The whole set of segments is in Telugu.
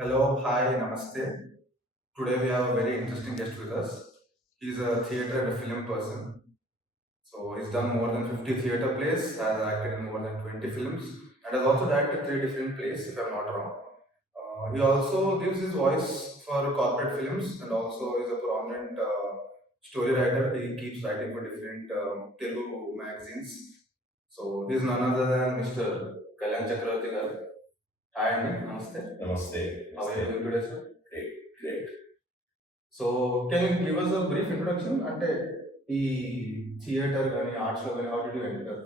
Hello, hi, namaste. Today we have a very interesting guest with us. He's a theatre and a film person. So he's done more than 50 theatre plays, has acted in more than 20 films, and has also directed three different plays, if I'm not wrong. He also gives his voice for corporate films and also is a prominent story writer. He keeps writing for different Telugu magazines. So he's none other than Mr. Kalyan Chakravarti garu. Hi, Andy. Namaste. Namaste. How are you doing today, sir? Great, great. So can you give us a brief introduction అంటే ఈ థియేటర్ కానీ ఆర్ట్స్లో కానీ how did you enter?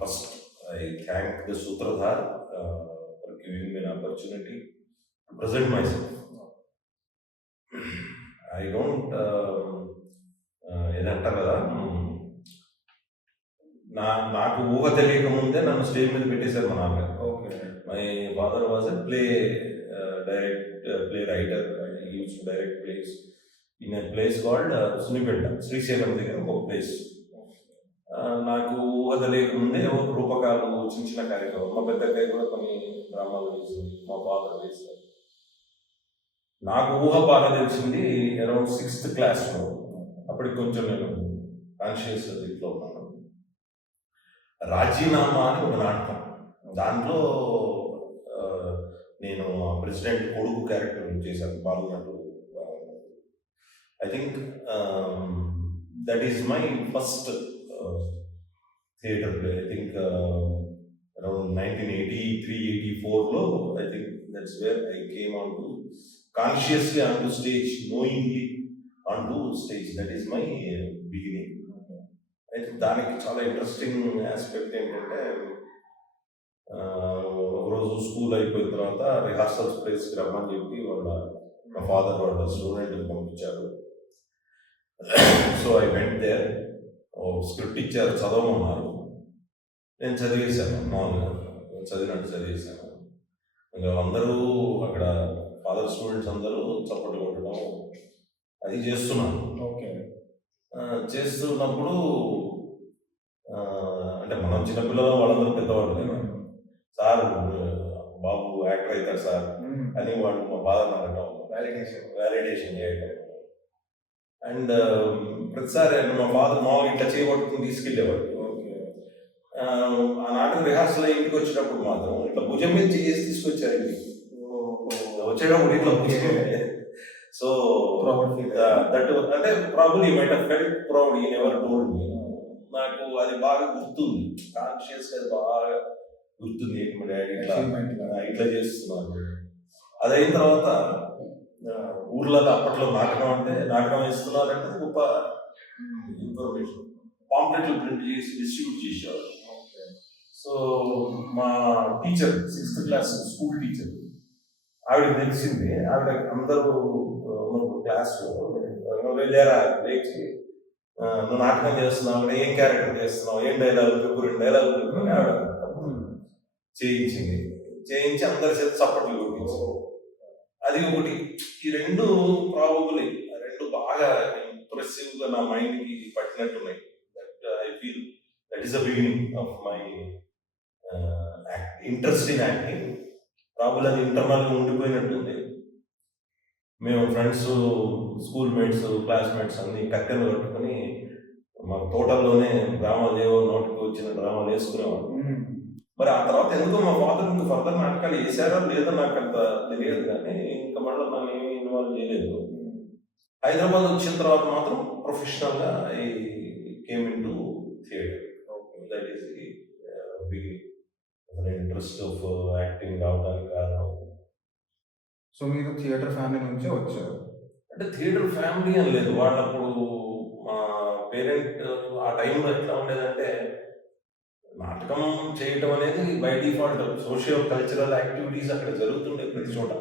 First, I thank the Sutradhar for giving me an opportunity to present myself. I don't ఏదంటారు కదా నాకు ఊహ తెలియక ముందే నన్ను స్టేజ్ మీద పెట్టేశారు మా నాన్నగారు. My father was a play writer. He used to direct plays in a place called Sunipeta, Srisailam దగ్గర ఒక ప్లేస్. నాకు ఊహ తెలియకముందే రూపకాలు చిన్న చిన్న కార్యక్రమం, మా పెద్దకాయ కూడా కొన్ని డ్రామాలు వేసింది, మా ఫాదర్ వేశారు. నాకు ఊహ బాగా తెలిసింది అరౌండ్ 6th క్లాస్లో. అప్పటికి కొంచెం నేను కాన్షియస్ దీంట్లో ఉన్నాను. రాజీనామా అని ఒక నాటకం, దాంట్లో నేను ప్రెసిడెంట్ కొడుకు క్యారెక్టర్ చేశాను, బాలునటుడు. I think that is my first theatre play. I think around 1983-84లో I think that's where I came on to consciously on to stage, knowingly on to stage. That is my beginning. అయితే దానికి చాలా ఇంట్రెస్టింగ్ ఆస్పెక్ట్ ఏంటంటే, ఒకరోజు స్కూల్ అయిపోయిన తర్వాత రిహార్సల్స్ ప్లేస్కి రమ్మని చెప్పి మా ఫాదర్ వాళ్ళ స్టూడెంట్ని పంపించారు. So I went there. Script ఇచ్చారు, చదవమన్నారు. నేను చదివేశాను, మామూలుగా చదివినట్టు చదివేశాను. ఇంకా అందరూ అక్కడ ఫాదర్ స్టూడెంట్స్ అందరూ చప్పట్లు కొట్టడం అది చేస్తున్నాను. చేస్తున్నప్పుడు అంటే మనం చిన్నపిల్లలు, వాళ్ళందరూ పెద్దవాళ్ళు కదా. సార్ బాబు యాక్టర్ అవుతారు సార్ అని వాళ్ళు మా ఫాదర్ అనడం, వ్యాలిడేషన్ చేయడం. అండ్ ప్రతిసారి మా ఫాదర్ మామూలుగా ఇట్లా చేయబట్టుకుని తీసుకెళ్ళేవాడు. ఆ నాటకం రిహార్సల్ ఇంటికి వచ్చినప్పుడు మాత్రం ఇట్లా భుజం మీద చేసి తీసుకొచ్చారు ఇంటికి. వచ్చేటప్పుడు ఇట్లా భుజం. సో దట్ అంటే probably might have felt proud, he never told me. నాకు అది బాగా గుర్తుంది, కాన్షియస్గా అది బాగా గుర్తుంది. మా డాడీ ఇట్లా చేస్తున్నారు. అది అయిన తర్వాత ఊర్లలో అప్పట్లో నాటకం వేస్తున్నారంటే గొప్ప ఇన్ఫర్మేషన్. పాంప్లెట్లు ప్రింట్ చేసి డిస్ట్రిబ్యూట్ చేసేవారు. సో మా teacher, 6th class school teacher, ఆవిడకి తెలిసింది. ఆవిడ అందరూ క్లాస్లో లేరా లేచి, నువ్వు నాటకం చేస్తున్నావు, ఏం క్యారెక్టర్ చేస్తున్నావు, ఏం డైలాగులు చెప్పు, 2 డైలాగులు చెప్పు అని ఆవిడ చేయించి అందరి చేత చప్పట్లు కొట్టించింది. అది ఒకటి. ఈ రెండు ప్రాబబుల్లీ బాగా ఇంప్రెసివ్గా నా మైండ్కి పట్టినట్టున్నాయి. That I feel that is the beginning of my interest in acting. Probably అది ఇంటర్నల్గా ఉండిపోయినట్టుంది. మేము ఫ్రెండ్స్, స్కూల్ మేట్స్, క్లాస్మేట్స్ అన్ని కత్తెలు కట్టుకొని మా తోటల్లోనే డ్రామాలు ఏవో నోటికి వచ్చిన డ్రామాలు వేసుకునేవాడు. మరి ఆ తర్వాత ఎందుకో మా ఫాదర్ ఇంకా ఫర్దర్ నాటకాలు వేసారో లేదో నాకు అంత తెలియదు, కానీ ఇంకా మళ్ళీ నన్ను ఏమీ ఇన్వాల్వ్ చేయలేదు. హైదరాబాద్ వచ్చిన తర్వాత మాత్రం ప్రొఫెషనల్గా I came in to theatre. That is the beginning. Interest of acting రావడానికి కారణం. సో మీరు థియేటర్ ఫ్యామిలీ నుంచే వచ్చారు? అంటే థియేటర్ ఫ్యామిలీ అని లేదు. వాళ్ళప్పుడు మా పేరెంట్ ఆ టైంలో ఎట్లా ఉండేదంటే, నాటకం చేయటం అనేది by default socio cultural activities అక్కడ జరుగుతుండే ప్రతి చోట.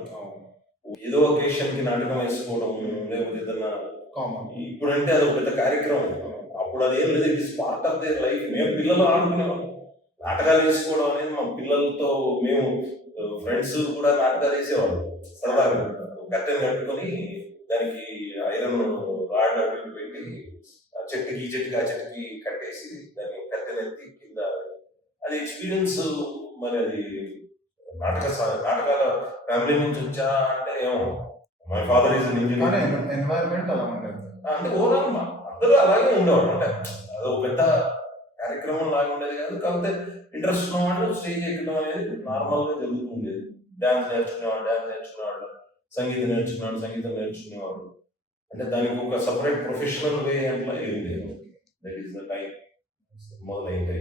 ఏదో ఒకేషన్కి నాటకం వేసుకోవడం, లేకపోతే ఏదన్నా కామన్. ఇప్పుడంటే అది ఒక పెద్ద కార్యక్రమం. అప్పుడు అదేం లేదు, it is part of their life. మేము పిల్లలు ఆడుకునేవాళ్ళం. నాటకాలు వేసుకోవడం అనేది మా పిల్లలతో, మేము ఫ్రెండ్స్ కూడా నాటకాలు వేసేవాళ్ళం సరదాగా. కట్టెను కట్టుకొని దానికి ఐరన్ రాడ్ అవి పెట్టి చెట్టుకి ఆ చెట్టుకి కట్టేసి దాన్ని కట్టెనెత్తి కింద, అది ఎక్స్పీరియన్స్. మరి అది నాటకాల ఫ్యామిలీ నుంచి వచ్చా అంటే ఏమో my father is engineer. Environment అలా ఉండేది. అంటే ఓవరాల్ అందరూ అలాగే ఉండేవాడు. అంటే అదో పెద్ద కార్యక్రమం లాగా ఉండేది కాదు. కాకపోతే ఇంట్రెస్ట్ ఉన్నవాళ్ళు స్టేజ్ ఎక్కడం అనేది నార్మల్గా జరుగుతూ ఉండేది. డ్యాన్స్ నేర్చుకునేవాడు, సంగీతం నేర్చుకునేవాడు. అంటే దానికి ఒక సపరేట్ ప్రొఫెషనల్ వే అట్లా ఏం లేదు. దట్ ఈస్ ద టైం మొదలైంది.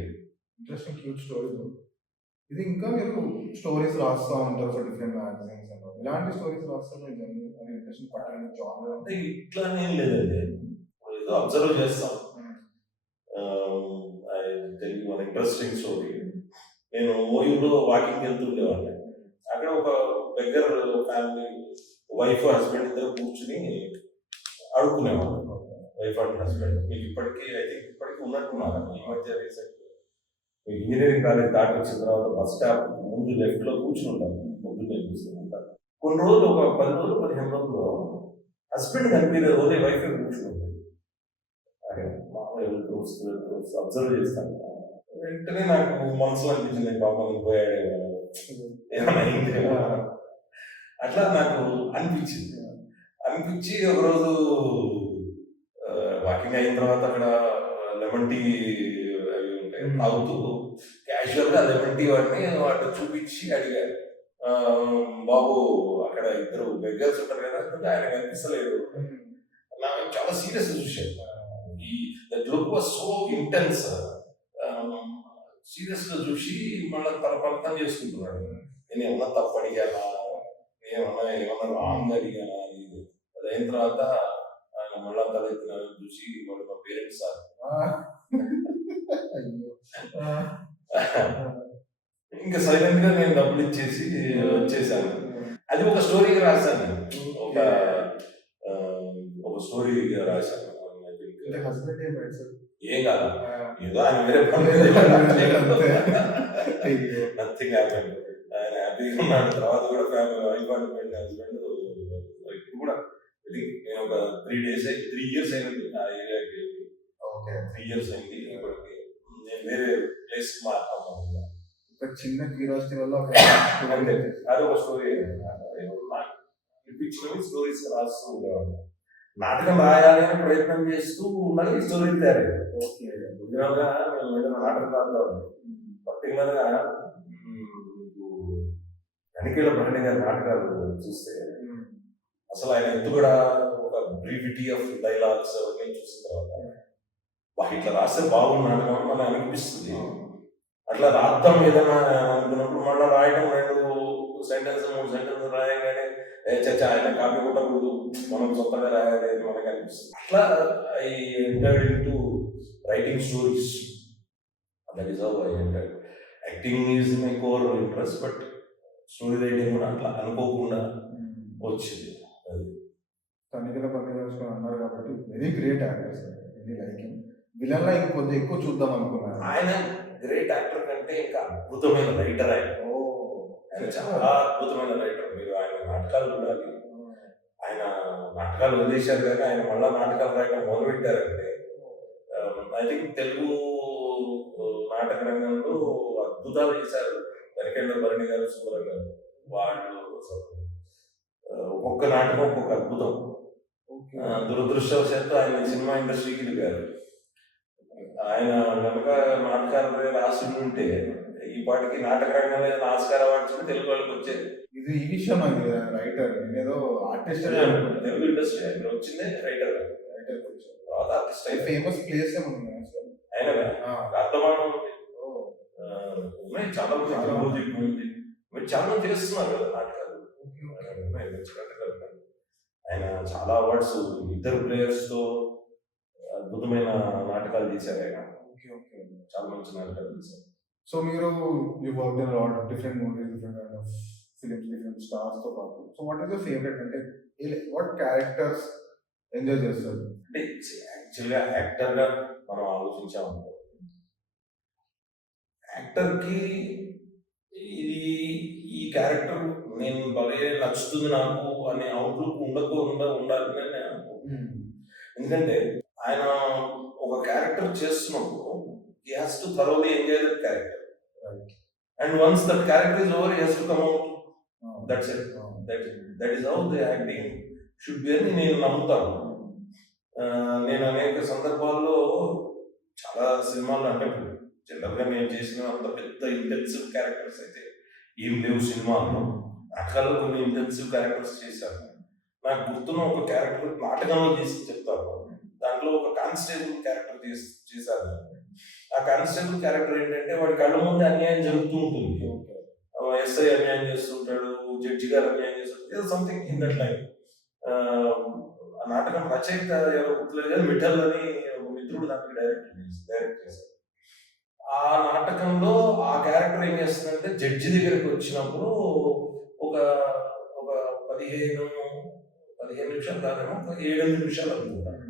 Interesting cute story. ఇది ఇంకా మీరు స్టోరీస్ రాస్తూ ఉంటారు ఫర్ డిఫరెంట్ మ్యాగజైన్స్. ఇలాంటి స్టోరీస్ రాస్తారు ఇంట్రెస్టింగ్ పట్టాలని జానర్ అంటే ఇట్లానే ఏం లేదండి. ఏదో అబ్జర్వ్ చేస్తాం. తెలుగు మన ఇంట్రెస్టింగ్ స్టోరీ. నేను ఓయూలో వాకింగ్ వెళ్తుండేవాడిని. అక్కడ ఒక బెగ్గర్ ఫ్యామిలీ వైఫ్ హస్బెండ్ ఇద్దరు కూర్చుని అడుక్కునేవాళ్ళు. వైఫ్ అండ్ హస్బెండ్ మీకు ఇప్పటికీ ఇప్పటికీ ఉన్నట్టున్నారు. ఈ మధ్య రీసెంట్ ఇంజనీరింగ్ కాలేజ్ దాటి వచ్చిన తర్వాత బస్ స్టాప్ ముందు లెఫ్ట్ లో కూర్చుని ఉంటారు. పొద్దున్నే కూర్చుంటారు. కొన్ని రోజులు ఒక 10 రోజులు 15 రోజులు హస్బెండ్ కనిపించే ఓన్లీ వైఫ్ కూర్చుని ఉంటుంది. అబ్జర్వ్ చేస్తాను. వెంటనే నాకు మనసులో అనిపించింది పాపం పోయాడే ఏమైనా అయిందేమో అట్లా నాకు అనిపించి ఒకరోజు వాకింగ్ అయిన తర్వాత అక్కడ లెమన్ టీ అవి ఉంటాయి తాగుతూ క్యాజువల్ గా లెమన్ టీ వాటిని చూపించి అడిగారు, బాబు అక్కడ ఇద్దరు బెగ్గర్స్ ఉంటారు కదా ఆయన కనిపిస్తలేదు. నాకు చాలా సీరియస్ చూశాను. ఈ look was so intense. Serious గా చూసి మళ్ళీ తన పలతం చేసుకుంటున్నాడు. నేను ఏమన్నా తప్పు అడిగానా, ఏమన్నా రాంగ్ అడిగానా అని. అది అయిన తర్వాత ఆయన మళ్ళా తలెత్తినాను చూసి వాళ్ళు మా పేరెంట్స్ సార్ ఇంకా సైలెంట్ గా నేను డబ్బులు ఇచ్చేసి వచ్చేసాను. అది ఒక స్టోరీగా రాశాను. ఒక స్టోరీగా రాశాను. ఏం కాదు, ఏదో ఆయన వేరే నథింగ్ హ్యాపెన్. ఆయన హ్యాపీగా ఉన్నాడు. తర్వాత కూడా ఫ్యామిలీ వైఫ్ అండ్ హస్బెండ్ ఇప్పుడు కూడా నేను ఒక 3 years అయింది ఆ ఏరియాకి. 3 years అయింది. ఇప్పటికి నేను వేరే ప్లేస్ మాట్లాడుతున్నాను. చిన్న క్యూరియాసిటీ వల్ల అది ఒక స్టోరీ. పిక్చర్ స్టోరీస్ రాస్తూ ఉండేవాడు. నాటకం రాయాలి అని ప్రయత్నం చేస్తూ మళ్ళీ స్టోరీ తయారయ్యారు. గుజరాత్గా మేము వెళ్ళిన నాటకాల్లో పర్టికులర్ గా కనికేల భరణి గారి నాటకాలు చూస్తే అసలు ఆయన ఎత్తు కూడా ఒక బ్రీవిటీ ఆఫ్ డైలాగ్స్ అవన్నీ చూసిన తర్వాత ఇట్లా రాస్తే బాగున్నాను అని మనం అనిపిస్తుంది. అట్లా రాద్దాం ఏదైనా అనుకున్నప్పుడు మళ్ళీ రాయడం 2 సెంటెన్స్ 3 సెంటెన్స్ రాయగానే చచ్చా ఆయన కాపీ కొట్టకూడదు, మనం సొంతంగా రాయాలి మనకు అనిపిస్తుంది. అట్లా I entered into writing stories. That is how I entered. Acting is my core interest, but story writing కూడా అట్లా అనుకోకుండా వచ్చింది. అది కనికల పర్ణి అన్నారు కాబట్టి very great actor sir. Villain లా ఇంకొద్ది ఎక్కువ చూద్దాం అనుకున్నాను. ఆయన గ్రేట్ యాక్టర్ కంటే ఇంకా అద్భుతమైన రైటర్. ఆయన చాలా అద్భుతమైన రైటర్. మీరు ఆయన నాటకాలు చూడాలి. ఆయన నాటకాలు వదిలేశారు కానీ ఆయన మళ్ళా నాటకాలు రాయడం మొదలుపెట్టారంటే ఐ థింక్ తెలుగు నాటక రంగంలో అద్భుతాలు చేశారు. కనికేల భరణి గారు, సుబ్బరావు గారు. వాళ్ళు ఒక్కొక్క నాటకం ఒక్కొక్క అద్భుతం. దురదృష్టవశాత్తు ఆయన సినిమా ఇండస్ట్రీకి వెళ్ళారు. ఆయన కనుక నాటకాలు రాసి ఉంటే ఈ పాటికి నాటక రంగంలో ఆస్కార్ అవార్డ్స్ తెలుగు వాళ్ళకి వచ్చేది. ఇది ఈ విషయం రైటర్ ఏదో ఆర్టిస్ట్ తెలుగు ఇండస్ట్రీ వచ్చిందే రైటర్. తర్వాత ఆర్టిస్ట్ ఫేమస్ ప్లేస్ ఆయన అర్థమానం ఉన్నాయి. చాలా మంది మీరు చాలా మంది చేస్తున్నారు కదా నాటకాలు. ఆయన చాలా అవార్డ్స్ 2 players తో అద్భుతమైన నాటకాలు తీశారు. ఆయన చాలా మంచి నాటకాలు తీశారు. సో మీరు you work in lot different movies, different kind of films, different stars తో పాటు. So what is your favourite, అంటే వాట్ క్యారెక్టర్స్ ఎంజాయ్ చేస్తారు? అంటే యాక్చువల్గా యాక్టర్ గా మనం ఆలోచించాము. యాక్టర్ కి ఈ క్యారెక్టర్ నేను భలే నచ్చుతుంది నాకు అనే అవుట్లుక్ ఉండాలని నేను అనుకుంటున్నాను. ఎందుకంటే ఆయన ఒక క్యారెక్టర్ చేస్తున్నప్పుడు he has to thoroughly enjoy that character. And once that character is over, he has to come out. That's it. That is how the acting should be అని నేను నమ్ముతాను. నేను అనేక సందర్భాల్లో చాలా సినిమాలు అంటే జనరల్గా నేను చేసిన అంత పెద్ద ఇంటెన్సివ్ క్యారెక్టర్స్ అయితే ఏం లేవు సినిమాల్లో. నాటకాల్లో కొన్ని ఇంటెన్సివ్ క్యారెక్టర్స్ చేశాను. నాకు గుర్తున్న ఒక క్యారెక్టర్ నాటకంలో చేసి చెప్తాను. దాంట్లో ఒక కానిస్టేబుల్ క్యారెక్టర్ చేశాను. ఆ కానిస్టేబుల్ క్యారెక్టర్ ఏంటంటే వాడి కళ్ళ ముందు అన్యాయం జరుగుతూ ఉంటుంది. ఎస్ఐ అన్యాయం చేస్తుంటాడు, జడ్జి గారు అన్యాయం చేస్తుంటాడు, సంథింగ్ ఇన్ దట్ లైన్. ఆ నాటకం రచయిత ఎవరో గుర్తులేదు కానీ మిఠల్ అని ఒక మిత్రుడు దానికి డైరెక్ట్ చేశారు. ఆ నాటకంలో ఆ క్యారెక్టర్ ఏం చేస్తుందంటే జడ్జి దగ్గరికి వచ్చినప్పుడు ఒక ఒక 15 నిమిషాలు కాదేమో 7-8 నిమిషాలు అనుకుంటాను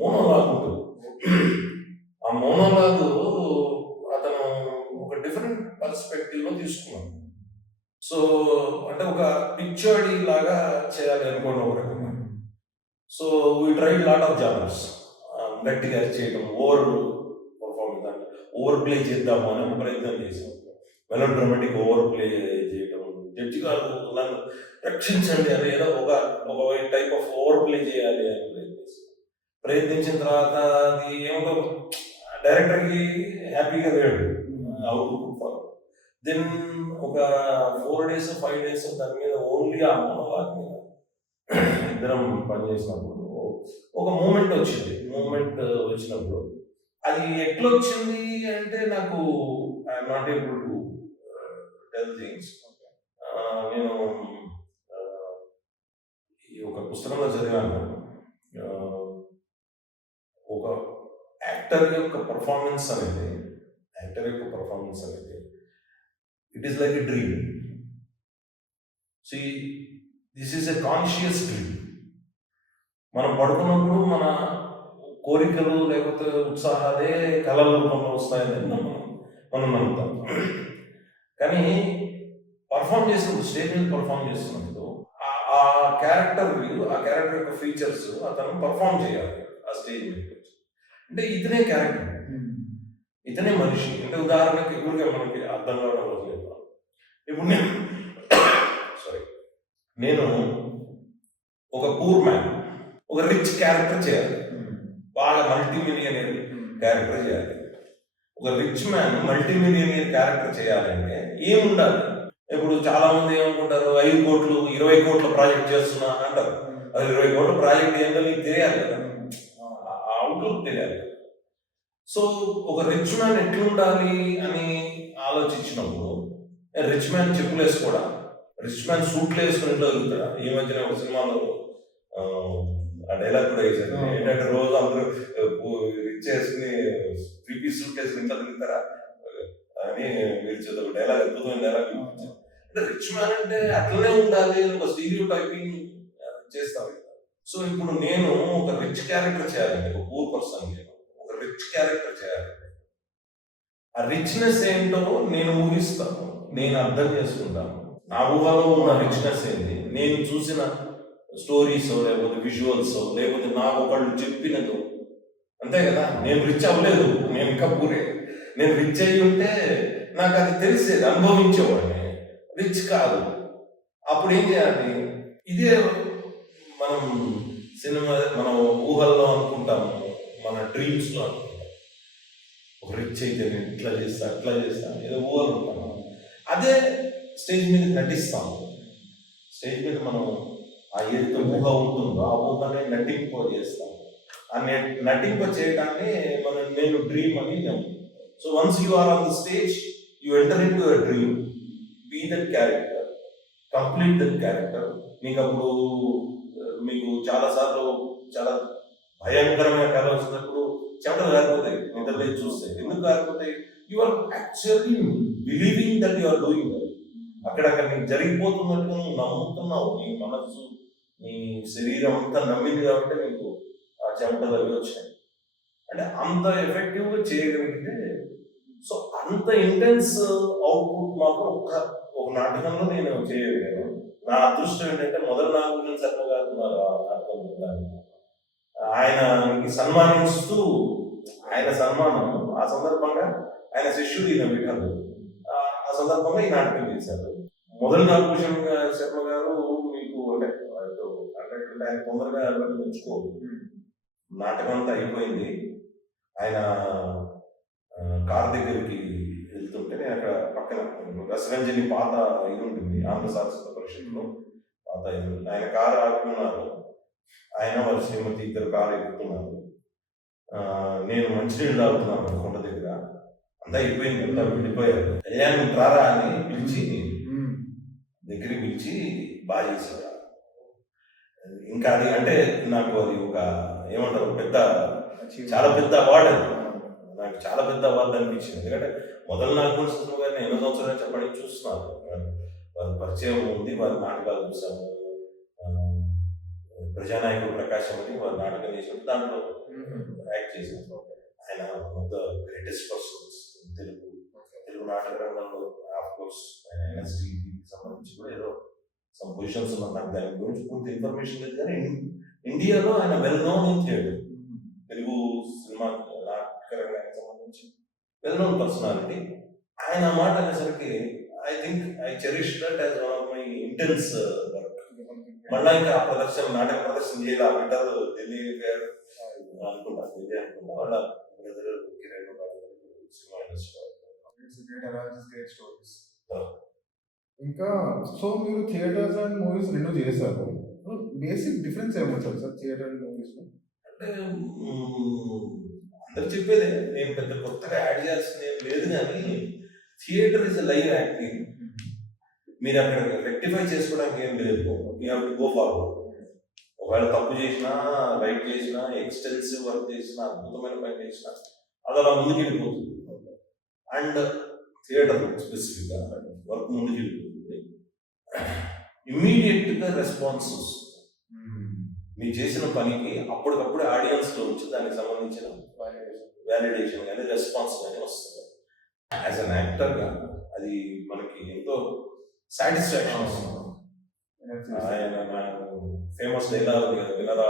మోనోలాగ్ ఉంటుంది. ఆ మోనోలాగ్ అతను ఒక డిఫరెంట్ పర్స్పెక్టివ్ లో తీసుకున్నాను. సో అంటే ఒక పిక్చర్డీ లాగా చేయాలి అనుకోండి ఒక రకంగా. So we tried lot of genres. గట్టిగా చేయడం, ఓవర్ ప్లే చేద్దాము అని ఒక ప్రయత్నం చేసాం. మెలో డ్రామాటిక్ ఓవర్ ప్లే చేయడం, జడ్జి గారు నన్ను రక్షించండి అని ఏదో ఒక టైప్ ఆఫ్ ఓవర్ ప్లే చేయాలి అని ప్రయత్నించిన తర్వాత అది ఏమిటో డైరెక్టర్కి హ్యాపీగా లేడు అవుట్పుట్ ఫార్. దెన్ ఒక 4 days 5 days దాని మీద ఓన్లీ ఆ మోనోలాగ్ మీద ఇద్దరం పనిచేసినప్పుడు ఒక మూమెంట్ వచ్చినప్పుడు అది ఎట్లా వచ్చింది అంటే నాకు I'm not able to tell things. నేను ఈ ఒక పుస్తకంలో చదివాను, ఒక యాక్టర్ యొక్క పర్ఫార్మెన్స్ అనేది it is like a dream. This is a conscious dream. మనం పడుకున్నప్పుడు మన కోరికలు లేకపోతే ఉత్సాహాలే కళల రూపంలో వస్తాయని మనం నమ్ముతాం. కానీ స్టేజ్ మీద పర్ఫామ్ చేస్తున్నప్పుడు ఆ క్యారెక్టర్ యొక్క ఫీచర్స్ అతను పర్ఫామ్ చేయాలి ఆ స్టేజ్ మీద. అంటే ఇతనే క్యారెక్టర్, ఇతనే మనిషి. అంటే ఉదాహరణకి ఊరికే మనకి అర్థం కావడం కోసం చెప్తాను. ఇప్పుడు నేను ఒక పూర్ మ్యాన్ ఒక రిచ్ క్యారెక్టర్ చేయాలి, బాగా మల్టీమిలియనర్ క్యారెక్టర్ చేయాలి. ఒక రిచ్ మ్యాన్ మల్టీమిలియనర్ క్యారెక్టర్ చేయాలంటే ఏముండాలి? ఇప్పుడు చాలా మంది ఏమనుకుంటారు, 5 కోట్లు 20 కోట్ల ప్రాజెక్ట్ చేస్తున్నా అంటారు. అది 20 కోట్ల ప్రాజెక్ట్ ఏంటో నీకు తెలియాలి కదా, అవుట్లుక్ తెలియాలి. సో ఒక రిచ్ మ్యాన్ ఎట్లుండాలి అని ఆలోచించినప్పుడు రిచ్ మ్యాన్ చెప్పులు వేసుకోవడా, రిచ్ మ్యాన్ సూట్లు వేసుకుని ఇంట్లో దొరుకుతాడా? ఈ మధ్యన ఒక సినిమాలో ఆ డైలాగ్ కూడా వేసారు ఏంటంటే, రోజు అందరూ రిచ్ వేసుకుని 3 piece సూట్ వేసుకుని ఇంట్లో తిరుగుతారా అని మీరు ఒక డైలాగ్, అద్భుతమైన డైలాగ్. అంటే రిచ్ మ్యాన్ అంటే అట్లనే ఉండాలి ఒక స్టీరియో టైపింగ్ చేస్తారు. సో ఇప్పుడు నేను ఒక రిచ్ క్యారెక్టర్ చేయాలంటే, ఒక పూర్ పర్సన్ ఒక రిచ్ క్యారెక్టర్ చేయాలంటే ఆ రిచ్నెస్ ఏంటో నేను ఊహిస్తాను, నేను అర్థం చేసుకుంటాను. నా ఊహలో ఉన్న రిచ్నెస్ ఏంటి, నేను చూసిన స్టోరీస్ లేకపోతే విజువల్స్ లేకపోతే నాకు ఒకళ్ళు చెప్పినదో. అంతే కదా, నేను రిచ్ అవ్వలేదు, నేను ఇంకా పూరే. నేను రిచ్ అయ్యి ఉంటే నాకు అది తెలిసేది, అనుభవించేవాడిని. రిచ్ కాదు. అప్పుడు ఏం చేయాలి? ఇదే మనం ఊహల్లో అనుకుంటాము, మన డ్రీమ్స్లో అనుకుంటాం. ఒక రిచ్ అయితే నేను ఇట్లా చేస్తా అట్లా చేస్తా ఏదో ఊహలు ఉంటాము. అదే స్టేజ్ మీద నటిస్తాము. స్టేజ్ మీద మనం ఆ ఏదైతే ఊహ ఉంటుందో ఆ ఊహనే నటింప చేస్తాము. ఆ నటింప చేయడాన్ని నేను డ్రీమ్ అని నమ్ముతాను. So once you are on the stage, you enter into your dream, be that character, complete that character. మీకు చాలాసార్లు చాలా భయంకరమైన కళ వచ్చినప్పుడు చెమటలు కారిపోతాయి, నిద్రలేసి చూస్తే. ఎందుకు కారిపోతాయి? You are actually believing that you are doing that. అక్కడ నీకు జరిగిపోతున్నట్టుగా నువ్వు నమ్ముతున్నావు. నీ మనస్సు, నీ శరీరం అంతా నమ్మింది కాబట్టి నీకు ఆ చెమటలు అవి వచ్చాయి. అంటే అంత ఎఫెక్టివ్గా చేయగలిగితే, సో అంత ఇంటెన్స్ అవుట్పుట్ మాత్రం ఒక నాటకంలో నేను చేయగలిగాను. నా అదృష్టం ఏంటంటే మొదటి నాగభూషణ శర్మ గారు ఉన్నారు ఆ నాటకం. ఆయనకి సన్మానిస్తూ, ఆయన సన్మానం ఆ సందర్భంగా ఆయన శిష్యుడు ఈయన విఠల్. ఆ ఆ సందర్భంగా ఈ నాటకం చేశారు. మొదలు నాగభూషణ్ శర్మ గారు మీకు అంటే ఆయన తొందరగా ఎవరిని మెచ్చుకోరు. నాటకం అంతా అయిపోయింది. ఆయన కార్ దగ్గరికి వెళ్తుంటే నేను అక్కడ పక్కన రసరంజని పాత ఇది ఉంటుంది ఆంధ్ర సాంస్కృతిక పరిషత్తులో పాత ఇది ఉంటుంది. ఆయన కారు ఆపుకున్నారు. ఆయన వాళ్ళ శ్రీమతి ఇద్దరు కారు ఎక్కుతున్నారు. నేను మంచినీళ్ళు తాగుతున్నాను కొండ దగ్గర. అంతా అయిపోయింది, అంతా వెళ్ళిపోయారు. కళ్యాణ్ రారా అని పిలిచి దగ్గరికి పిలిచి బాగా చేశారు. ఇంకా అది అంటే నాకు అది ఒక ఏమంటారు పెద్ద చాలా పెద్ద అవార్డు అది. నాకు చాలా పెద్ద అవార్డు అనిపించింది. ఎందుకంటే మొదలు నాగభూషణ గారిని ఎన్నో సంవత్సరాలు చెప్పడానికి చూస్తున్నాను. వారి పరిచయం ఉంది, వారి నాటకాలు చూసాము. ప్రజానాయకుడు ప్రకాశం అని వారి నాటకం చేసినప్పుడు దాంట్లో యాక్ట్ చేశాను. ఆయన గ్రేటెస్ట్ పర్సన్స్ తెలుగు నాటక రంగంలో ఆఫ్ కోర్స్ ఆయన ఎన్ఎస్టీకి సంబంధించి కూడా ఏదో సమ్ పొజిషన్స్ ఉన్న నాకు దాని గురించి పూర్తి ఇన్ఫర్మేషన్ లేదు. కానీ ఇండియాలో ఆయన well known in theatre, Telugu cinema నాటక రంగానికి సంబంధించి వెల్ నోన్ పర్సనాలిటీ. ఆయన మాట అనేసరికి I think I cherish that as one of my intense work. మళ్ళా ఇంకా ఆ ప్రదర్శన నాటక ప్రదర్శన చేయాలి, ఆ బిడ్డలు ఢిల్లీ అనుకుంటా వాళ్ళ సినిమా ఇండస్ట్రీ. ఇంకా సో మీరు థియేటర్స్ అండ్ మూవీస్ రెండు చేశారు. బేసిక్ డిఫరెన్స్ ఏమంటారు సార్ థియేటర్ అండ్ మూవీస్? అంటే అందరు చెప్పేదే, నేను పెద్ద కొత్తగా యాడ్ చేయాల్సింది ఏం లేదు. కానీ థియేటర్ ఇస్ లైవ్ యాక్టింగ్. మీరు అక్కడ రెక్టిఫై చేసుకోవడానికి ఏం లేదు. You have to go forward. ఒకవేళ తప్పు చేసినా, రైట్ చేసినా, ఎక్స్టెన్సివ్ వర్క్ చేసినా, అద్భుతమైన పని చేసినా అది అలా ముందుకు వెళ్ళిపోతుంది. అండ్ థియేటర్ స్పెసిఫిక్గా వర్క్ ముందుకు వెళ్ళిపోతుంది. ఇమ్మీడియట్గా రెస్పాన్సెస్ మీరు చేసిన పనికి అప్పటికప్పుడు ఆడియన్స్లో వచ్చి దానికి సంబంధించిన వ్యాలిడేషన్ కానీ రెస్పాన్స్ కానీ వస్తుంది. యాజ్ అన్ యాక్టర్గా అది మనకి ఎంతో సాటిస్ఫాక్షన్ వస్తుంది. ఆయన ఫేమస్ డైలాగ్ వినరా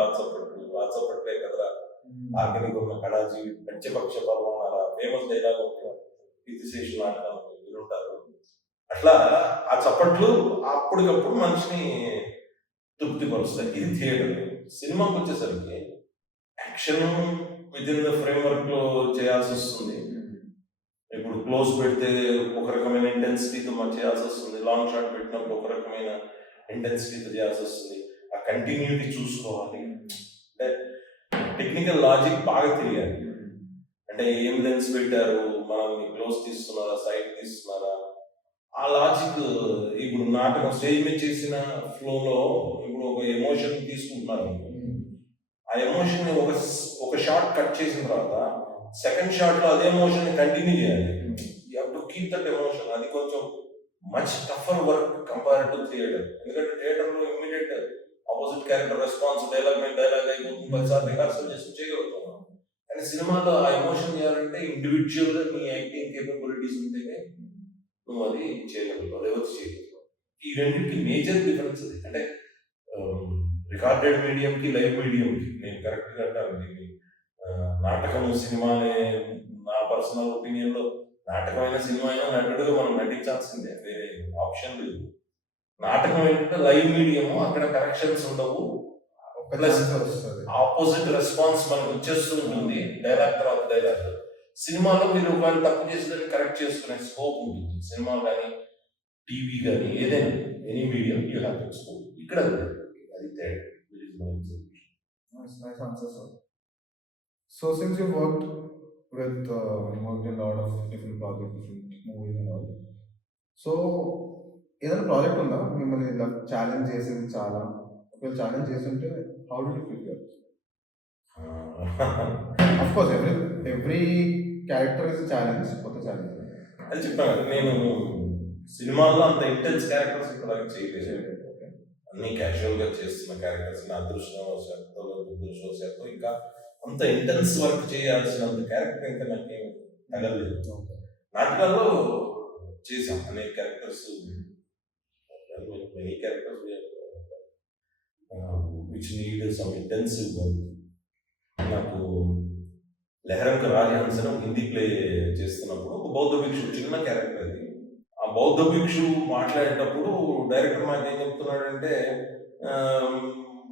వాట్సప్పట్లే కదరా ఆఖరికి ఉన్న కళాజీ పంచపక్ష పర్వం అలా ఫేమస్ డైలాగ్ కీర్తిశేషు నాటకం వినుంటారు. అట్లా ఆ చప్పట్లు అప్పటికప్పుడు మనిషిని తృప్తిపరుస్తాయి. ఇది థియేటర్. సినిమాకి వచ్చేసరికి action with in the frame work లో చేయాల్సి వస్తుంది. ఇప్పుడు క్లోజ్ పెడితే ఒక రకమైన ఇంటెన్సిటీతో మనం చేయాల్సి వస్తుంది. లాంగ్ షాట్ పెట్టినప్పుడు ఒక రకమైన ఇంటెన్సిటీతో చేయాల్సి వస్తుంది. ఆ కంటిన్యూటీ చూసుకోవాలి. అంటే టెక్నికల్ లాజిక్ బాగా తెలియాలి. అంటే ఏం లెన్స్ పెట్టారు, మనల్ని క్లోజ్ తీస్తున్నారా, సైడ్ తీస్తున్నారా, ఆ లాజిక్. ఇప్పుడు నాటకం స్టేజ్ మీద చేసిన ఫ్లోలో ఇప్పుడు ఒక ఎమోషన్ తీసుకుంటున్నారు. ఆ ఎమోషన్ ఒక షాట్ కట్ చేసిన తర్వాత సెకండ్ షాట్ లో అదే ఎమోషన్ కంటిన్యూ చేయాలి. You have to keep that emotion. అది కొంచెం much టఫర్ work compare to theatre. ఎందుకంటే థియేటర్ లో immediate opposite character response, dialogue మీద డైలాగ్ అయిపోతుంది, 10 సార్లు రిహార్సల్ చేసి చేయగలుగుతున్నాం. కానీ సినిమాలో ఆ ఎమోషన్ చేయాలంటే ఇండివిజువల్ గా నీ యాక్టింగ్ కేపబిలిటీస్ ఉంటేనే నువ్వు అది చేయగలుగుతావు, అది ఎవరు చేయగలుగుతావు. ఈ రెండింటికి మేజర్ డిఫరెన్స్ అది. అంటే రికార్డెడ్ మీడియంకి లైవ్ మీడియంకి నేను కరెక్ట్గా అంటాను దీన్ని. నాటకం సినిమా అనే నా పర్సనల్ ఒపీనియన్ లో నాటకమైన సినిమా అయినా నటుడుగా మనం నటించాల్సిందే, వేరే ఆప్షన్ లేదు. నాటకం ఏంటంటే లైవ్ మీడియం, అక్కడ కరెక్షన్స్ ఉండవు, ప్లస్ ఆపోజిట్ రెస్పాన్స్ మనకు వచ్చేస్తూ ఉంటుంది డైలాగ్ తర్వాత డైలాగ్. సినిమాలో మీరు ఒకవేళ తప్పు చేసేదాన్ని కరెక్ట్ చేసుకునే స్కోప్ ఉంటుంది. సినిమా కానీ టీవీ కానీ ఏదైనా any medium you have to scope. ఇక్కడ అది తేడా. Nice answer, sir. So since you worked in a lot of different projects, different movies and all, so ఏదైనా ప్రాజెక్ట్ ఉందా మిమ్మల్ని ఇలా ఛాలెంజ్ చేసింది? చాలా ఒకవేళ ఛాలెంజ్ చేస్తుంటే how do you feel? Of course every character is challenge, కొత్త ఛాలెంజ్. అది చెప్పాను, నేను సినిమాల్లో అంత ఇంటెన్స్ క్యారెక్టర్స్ ఇప్పుడు చేయలేదు. అన్ని క్యాజువల్ గా చేస్తున్న క్యారెక్టర్స్ నా అదృష్టవశాత్తు దురదృష్టవశాత్తు ఇంకా అంత ఇంటెన్స్ వర్క్ చేయాల్సినంత క్యారెక్టర్ ఇంకా నాకేం తగలేదు. నాటకాల్లో చేసాం అనేక characters, many characters which need some intensive work. నాకు లెహరంక రాజహంసనం హిందీ ప్లే చేస్తున్నప్పుడు ఒక బౌద్ధ భిక్షు చిన్న క్యారెక్టర్ అది. ఆ బౌద్ధ భిక్షు మాట్లాడేటప్పుడు డైరెక్టర్ నాకేం చెప్తున్నాడంటే ఆ,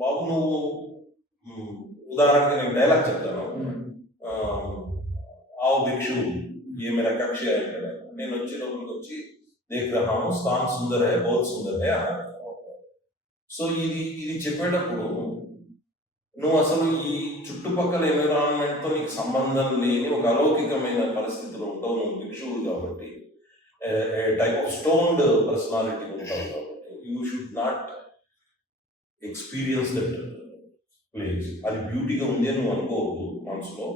బాబు నువ్వు ఉదాహరణకి నేను డైలాగ్ చెప్తాను. ఆ, आओ भिक्षु ये मेरा कक्ष है అంటాడు. నేను వచ్చి లోపలికి వచ్చి దేఖ్ రహా హూं స్థాన్ సుందర్ హై బహుత్ సుందర్ హై అన్నాడు. సో ఇది చెప్పేటప్పుడు నువ్వు అసలు ఈ చుట్టుపక్కల ఎన్విరాన్మెంట్తో నీకు సంబంధం లేని ఒక అలౌకికమైన పరిస్థితిలో ఉంటావు, నువ్వు భిక్షువు కాబట్టి, టైప్ ఆఫ్ స్టోన్డ్ పర్సనాలిటీ ఉంటావు కాబట్టి you should not experience that place. అది బ్యూటీగా ఉంది అని నువ్వు అనుకోవద్దు మనసులో.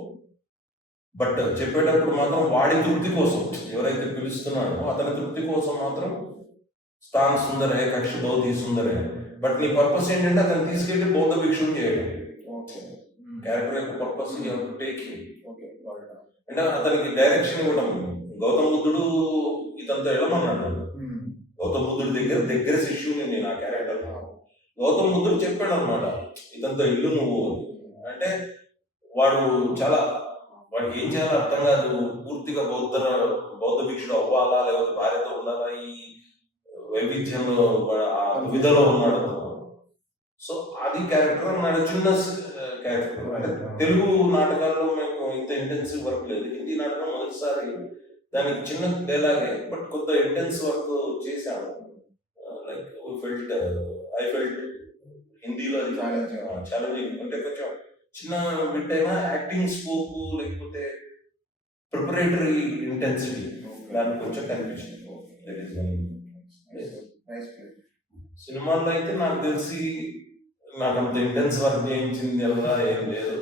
బట్ చెప్పేటప్పుడు మాత్రం వాడి తృప్తి కోసం, ఎవరైతే పిలుస్తున్నాడో అతని తృప్తి కోసం మాత్రం స్థాన్ సుందర్ హై కక్ష బౌద్ధి సుందర్ హై. బట్ నీ పర్పస్ ఏంటంటే అతను తీసుకెళ్ళి బౌద్ధ భిక్షుని చేయడం. క్యారెక్టర్ యొక్క పర్పస్ టేక్ అంటే అతనికి డైరెక్షన్ ఇవ్వడం. గౌతమ బుద్ధుడు ఇతనితో వెళ్ళమన్నాడు. గౌతమ బుద్ధుడి దగ్గర శిష్యుని నేను ఆ క్యారెక్టర్. గౌతమ బుద్ధుడు చెప్పాడు అనమాట, ఇతనితో ఇల్లు నువ్వు అంటే వాడు చాలా వాడికి ఏం చేయాలో అర్థం కాదు. పూర్తిగా బౌద్ధ భిక్షుడు అవ్వాలా లేకపోతే భార్యతో ఉండాలా, ఈ వైవిధ్యంలో ఆ విధలో ఉన్నాడు. సో అది క్యారెక్టర్ అన్నాడు. చిన్న క్యారెక్టర్. అంటే తెలుగు నాటకాల్లో మేము ఇంత ఇంటెన్సివ్ వర్క్ లేదు. హిందీ నాటకం మొదటిసారి దానికి చిన్న డైలాగే బట్ కొంత ఇంటెన్స్ వర్క్ చేశాను. లైక్ ఐ ఫెల్ట్ హిందీలో అది ఛాలెంజింగ్. అంటే కొంచెం చిన్న బిట్ అయినా యాక్టింగ్ స్కోప్ లేకపోతే ప్రిపరేటరీ ఇంటెన్సిటీ దానికి కొంచెం కనిపించింది. సినిమాల్లో అయితే నాకు తెలిసి నాకు అంత ఇంటెన్స్ వర్క్ చేయించింది ఎలా ఏం లేదు.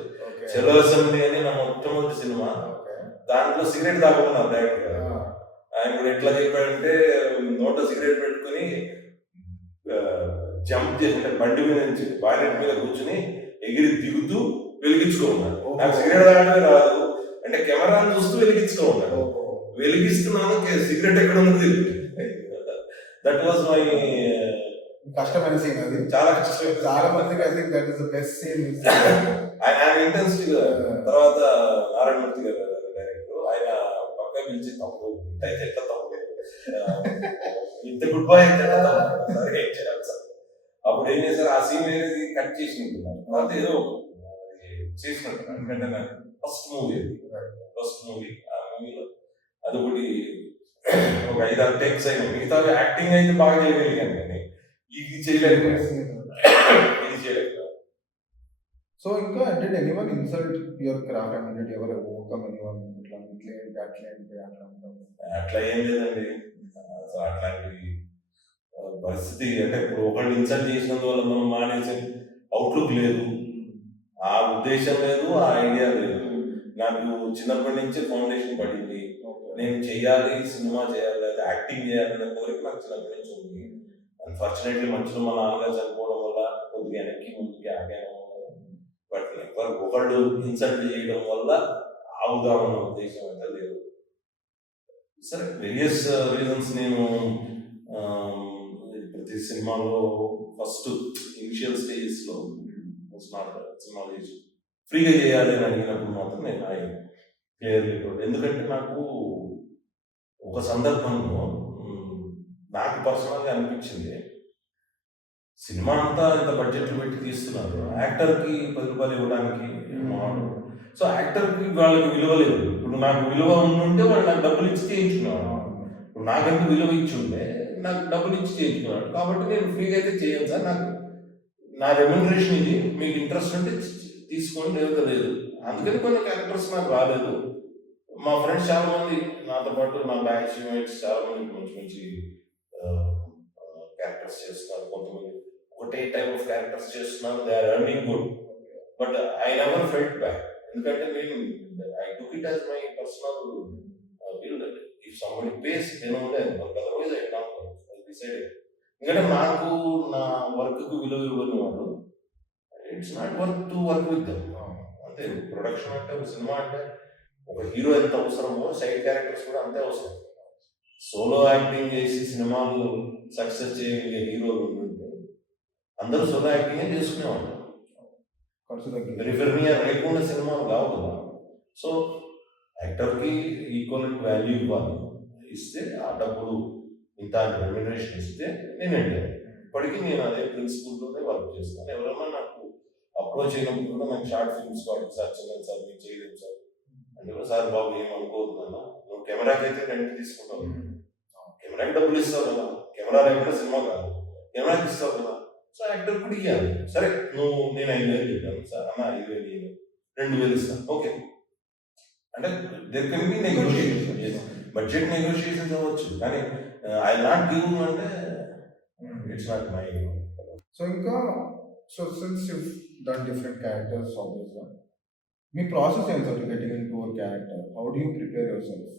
చలో అసెంబ్లీ అని నా మొట్టమొదటి సినిమా. దాంట్లో సిగరెట్ తాగుతున్నారు డైరెక్టర్. ఆయన కూడా ఎట్లా చెప్పాడంటే నోట సిగరెట్ పెట్టుకుని జంప్ చేసి అంటే బండి మీద నుంచి బానెట్ మీద కూర్చుని ఎగిరి దిగుతూ వెలిగించుకోమన్నాడు. నాకు సిగరెట్ తాగడమే రాదు అంటే కెమెరాను చూస్తూ వెలిగించుకోమన్నాడు. వెలిగిస్తున్నాను, సిగరెట్ ఎక్కడ ఉంది. దట్ వాజ్ మై కష్టమైన సీన్ అది. చాలా కష్టం. చాలా మందికి I think that is the best scene. ఆయన ఇంటెన్సిటీ. తర్వాత నారాయణమూర్తి గారు డైరెక్టర్, ఆయన పక్క పిలిచి తమ్ముడు అయితే ఎట్లా తమ్ముడు ఇంత గుడ్ బాయ్ అయితే సరే ఏం చేయాలి సార్. అప్పుడు ఏం చేశారు, ఆ సీన్ అనేది కట్ చేసి ఉంటున్నారు. తర్వాత ఏదో చేసినట్టు. ఎందుకంటే నాకు ఫస్ట్ మూవీ ఆ మూవీలో అది ఒకటి ఒక 5-6 టేక్స్ అయినా. మిగతా యాక్టింగ్ అయితే బాగా చేయగలిగాను కానీ ఇది చేయలేదు. సో ఇంకా did anyone insult your craft? I mean ఎవరు ఓవర్కమ్ ఎనీవన్ ఇట్లా అట్లా ఏం లేదండి. సో అట్లాంటి పరిస్థితి అంటే ఇప్పుడు ఒకళ్ళు ఇన్సల్ట్ చేసినందువల్ల మనం మానేసే అవుట్లుక్ లేదు, ఆ ఉద్దేశం లేదు, ఆ ఐడియా లేదు. నాకు చిన్నప్పటి నుంచి ఫౌండేషన్ పడింది. నేను చెయ్యాలి, సినిమా చేయాలి, లేదా యాక్టింగ్ చేయాలనే కోరిక నాకు చిన్నప్పటి నుంచి ఉంది. అన్ఫార్చునేట్లీ మధ్యలో మా నాన్నగారు చనిపోవడం వల్ల కొద్దిగా వెనక్కి ముందుకి ఆగాను. బట్ ఒకళ్ళు ఇన్సల్ట్ చేయడం వల్ల ఆగుదామన్న ఉద్దేశం అయితే లేదు. సరే వేరియస్ రీజన్స్ నేను ప్రతి సినిమాలో ఫస్ట్ ఇనిషియల్ స్టేజెస్లో సినిమాలు చేసి ఫ్రీగా చేయాలి అని అడిగినప్పుడు మాత్రం నేను క్లియర్లీ. ఎందుకంటే నాకు ఒక సందర్భంలో నాకు పర్సనల్గా అనిపించింది, సినిమా అంతా ఇంత బడ్జెట్లు పెట్టి తీస్తున్నారు, యాక్టర్కి 10 రూపాయలు ఇవ్వడానికి సో యాక్టర్కి వాళ్ళకి విలువ లేదు. ఇప్పుడు నాకు విలువ ఉంటే వాళ్ళు నాకు డబ్బులు ఇచ్చి చేయించుకున్నాడు. ఇప్పుడు నాకంటూ విలువ ఇచ్చి ఉంటే నాకు డబ్బులు ఇచ్చి చేయించుకున్నాడు. కాబట్టి నేను ఫ్రీగా అయితే చేయను సార్, నాకు నా రెమ్యునరేషన్ ఇది, మీకు ఇంట్రెస్ట్ ఉంటే తీసుకోండి లేకపోతే లేదు. అందుకని కొన్ని క్యారెక్టర్స్ నాకు రాలేదు. మా ఫ్రెండ్స్ చాలా మంది నాతో పాటు నా బ్యాచ్ మేట్స్ చాలా మంది మంచి మంచి క్యారెక్టర్స్ చేస్తున్నారు. కొంతమంది ఒకటే టైప్ ఆఫ్ క్యారెక్టర్స్ చేస్తున్నారు. They are earning good. But I never felt back. ఎందుకంటే నేను I took it as my personal will. If somebody pays నేను అదర్వైజ్ ఐ నాట్ డిసైడెడ్. ఎందుకంటే నాకు నా వర్క్కు విలువ ఇవ్వని వాళ్ళు it's not work to work with them. అంతే. ప్రొడక్షన్ అంటే ఒక సినిమా అంటే ఒక హీరో ఎంత అవసరమో సైడ్ క్యారెక్టర్స్ కూడా అంతే అవసరం. సోలో యాక్టింగ్ చేసి సినిమాలు సక్సెస్ చేయగలిగే హీరోలు ఉంటుంటే అందరూ సోలో యాక్టింగే చేసుకునేవాళ్ళు. పెరిఫెర్నియా లేకుండా సినిమాలు కావు కదా. సో యాక్టర్కి ఈక్వల్ వాల్యూ ఇవ్వాలి. ఇస్తే ఆ డబ్బులు ఇంత రెమ్యునరేషన్ ఇస్తే నేను వెళ్ళాను. ఇప్పటికీ నేను అదే ప్రిన్సిపల్లోనే వర్క్ చేస్తాను. ఎవరైనా నాకు అప్రోచ్ అయినప్పుడు కూడా నాకు షార్ట్ ఫిల్మ్స్ కావాలి సార్, చిన్న సార్ మీరు చేయలేదు సార్ అంటే కూడా సార్ బాబు ఏమనుకోవద్దు, నువ్వు కెమెరాకి అయితే రెంట్ తీసుకుంటావు, కెమెరాకి డబ్బులు ఇస్తావు కదా, కెమెరా లేకుండా సినిమా కాదు, కెమెరాకి ఇస్తావు కదా, సో యాక్టర్ కూడా ఇవ్వాలి. సరే నువ్వు నేను 5,000 చెప్పాను సార్, అన్న 5,000 ఇవ్వను, 2,000 ఇస్తాను, ఓకే. అంటే there can be negotiation, budget negotiations అవ్వచ్చు, కానీ ఐ నాట్ గివ్ అంటే ఇట్స్ నాట్ మై. సో ఇంకా since you done different characters ఆబ్వియస్గా మీ ప్రాసెస్ ఏంటి sir getting in to a character? How do you prepare yourself?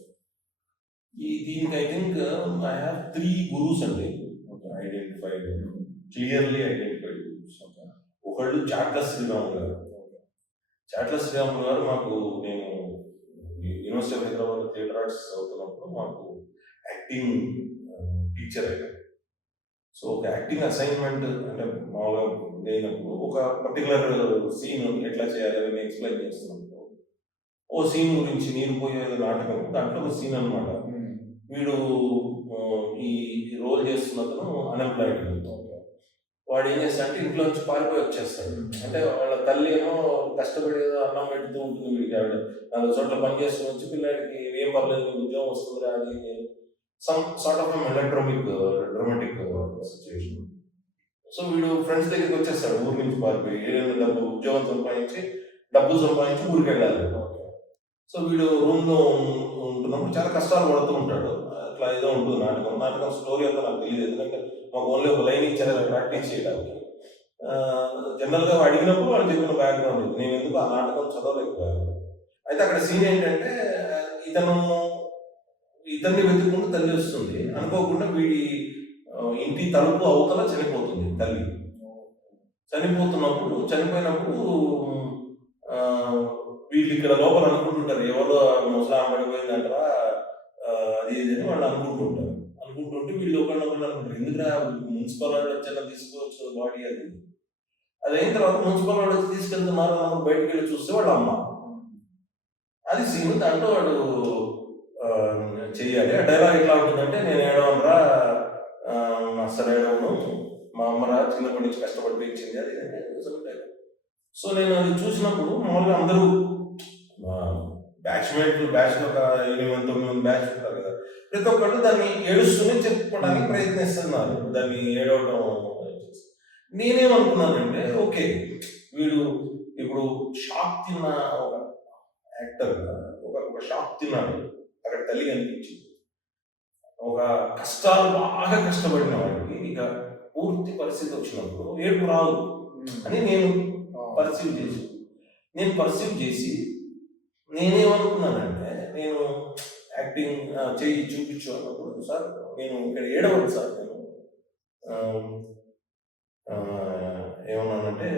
దీనికి I think I have 3 gurus అండి, ఐడెంటిఫైడ్, క్లియర్లీ ఐడెంటిఫైడ్ గురూస్. ఒకళ్ళు చాట్ల శ్రీరాములు గారు. చాట్ల శ్రీరాములు గారు మాకు, నేను university of Hyderabad theatre arts చదువుతున్నప్పుడు మాకు యాక్టింగ్ టీచర్ అయ్యారు. సో ఒక యాక్టింగ్ అసైన్మెంట్ అంటే మామూలుగా లేనప్పుడు ఒక పర్టికులర్ సీన్ ఎట్లా చేయాలి అని ఎక్స్ప్లెయిన్ చేస్తున్నప్పుడు ఓ సీన్ గురించి నేను పోయే నాటకం, దాంట్లో ఒక సీన్ అనమాట. వీడు ఈ రోల్ చేస్తున్నతను అన్ఎంప్లాయిడ్, వాడు ఏం చేస్తాడంటే ఇంట్లో నుంచి పారిపోయి వచ్చేస్తాడు. అంటే వాళ్ళ తల్లి ఏమో కష్టపడి ఏదో అన్నం పెడుతూ ఉంటుంది వీడికి, ఆవిడ 4 చోట్ల పని చేసుకుని వచ్చి పిల్లడికి ఏం పర్లేదు ఉద్యోగం వస్తుందిరా అది some sort of dramatic situation. So వీడు ఫ్రెండ్స్ దగ్గరికి వచ్చేస్తాడు ఊరి నుంచి పారిపోయి, ఏదైనా డబ్బు ఉద్యోగం సంపాదించి డబ్బులు సంపాదించి ఊరికి వెళ్ళాలి. సో వీడు రూమ్లో ఉంటున్నప్పుడు చాలా కష్టాలు పడుతూ ఉంటాడు. అట్లా ఏదో ఉంటుంది నాటకం స్టోరీ అంతా నాకు తెలియదు, ఎందుకంటే మాకు ఓన్లీ ఒక లైన్ ఇచ్చారు అలా ప్రాక్టీస్ చేయడానికి. జనరల్గా అడిగినప్పుడు వాళ్ళు చెప్పిన బ్యాక్గ్రౌండ్ ఇది, నేను ఎందుకు ఆ నాటకం చదవలేకపోయాను. అయితే అక్కడ సీన్ ఏంటంటే ఇతన్ని వెతుక్కుంటూ తల్లి వస్తుంది, అనుకోకుండా వీడి ఇంటి తలుపు అవతల చనిపోతుంది తల్లి. చనిపోయినప్పుడు వీళ్ళు ఇక్కడ లోపల అనుకుంటుంటారు ఎవరో ముసలాం పడిపోయిందంటారా అది ఇది అని వాళ్ళు అనుకుంటుంటే వీళ్ళు ఒకళ్ళు అనుకుంటారు, ఎందుకంటే మున్సిపల్ వాళ్ళు వచ్చాక తీసుకోవచ్చు బాడీ అది. అది అయిన తర్వాత మున్సిపల్ వాళ్ళు వచ్చి తీసుకెళ్తున్నారు, బయటకు వెళ్ళి చూస్తే వాళ్ళ అమ్మ. అది సీన్, దాంట్లో వాడు చెయ్యాలి. ఆ డైలాగ్ ఎట్లా ఉంటుందంటే, నేను ఏడవనరా, అసలు ఏడవను, మా అమ్మరా చిన్నప్పటి నుంచి కష్టపడి పెంచింది అది. సో నేను అది చూసినప్పుడు మామూలుగా అందరూ బ్యాచ్లో ఒక 8-9 బ్యాచ్ ఉంటారు కదా, ప్రతి ఒక్కళ్ళు దాన్ని ఏడుస్తూనే చెప్పడానికి ప్రయత్నిస్తున్నారు, దాన్ని ఏడవడం. నేనేమనుకున్నానంటే ఓకే, వీడు ఇప్పుడు షాక్ తిన్న ఒక యాక్టర్, ఒక షాక్ తిన్నాడు, అక్కడ తల్లి కనిపించింది. ఒక బాగా కష్టపడిన వాడికి ఇక పూర్తి పరిస్థితి వచ్చినప్పుడు ఏడుపు రాదు అని నేను పర్సీవ్ చేసి నేనేమనుకున్నానంటే, నేను యాక్టింగ్ చేయి చూపించు అన్నప్పుడు, సార్ నేను ఇక్కడ ఏడవను సార్, నేను ఏమన్నానంటే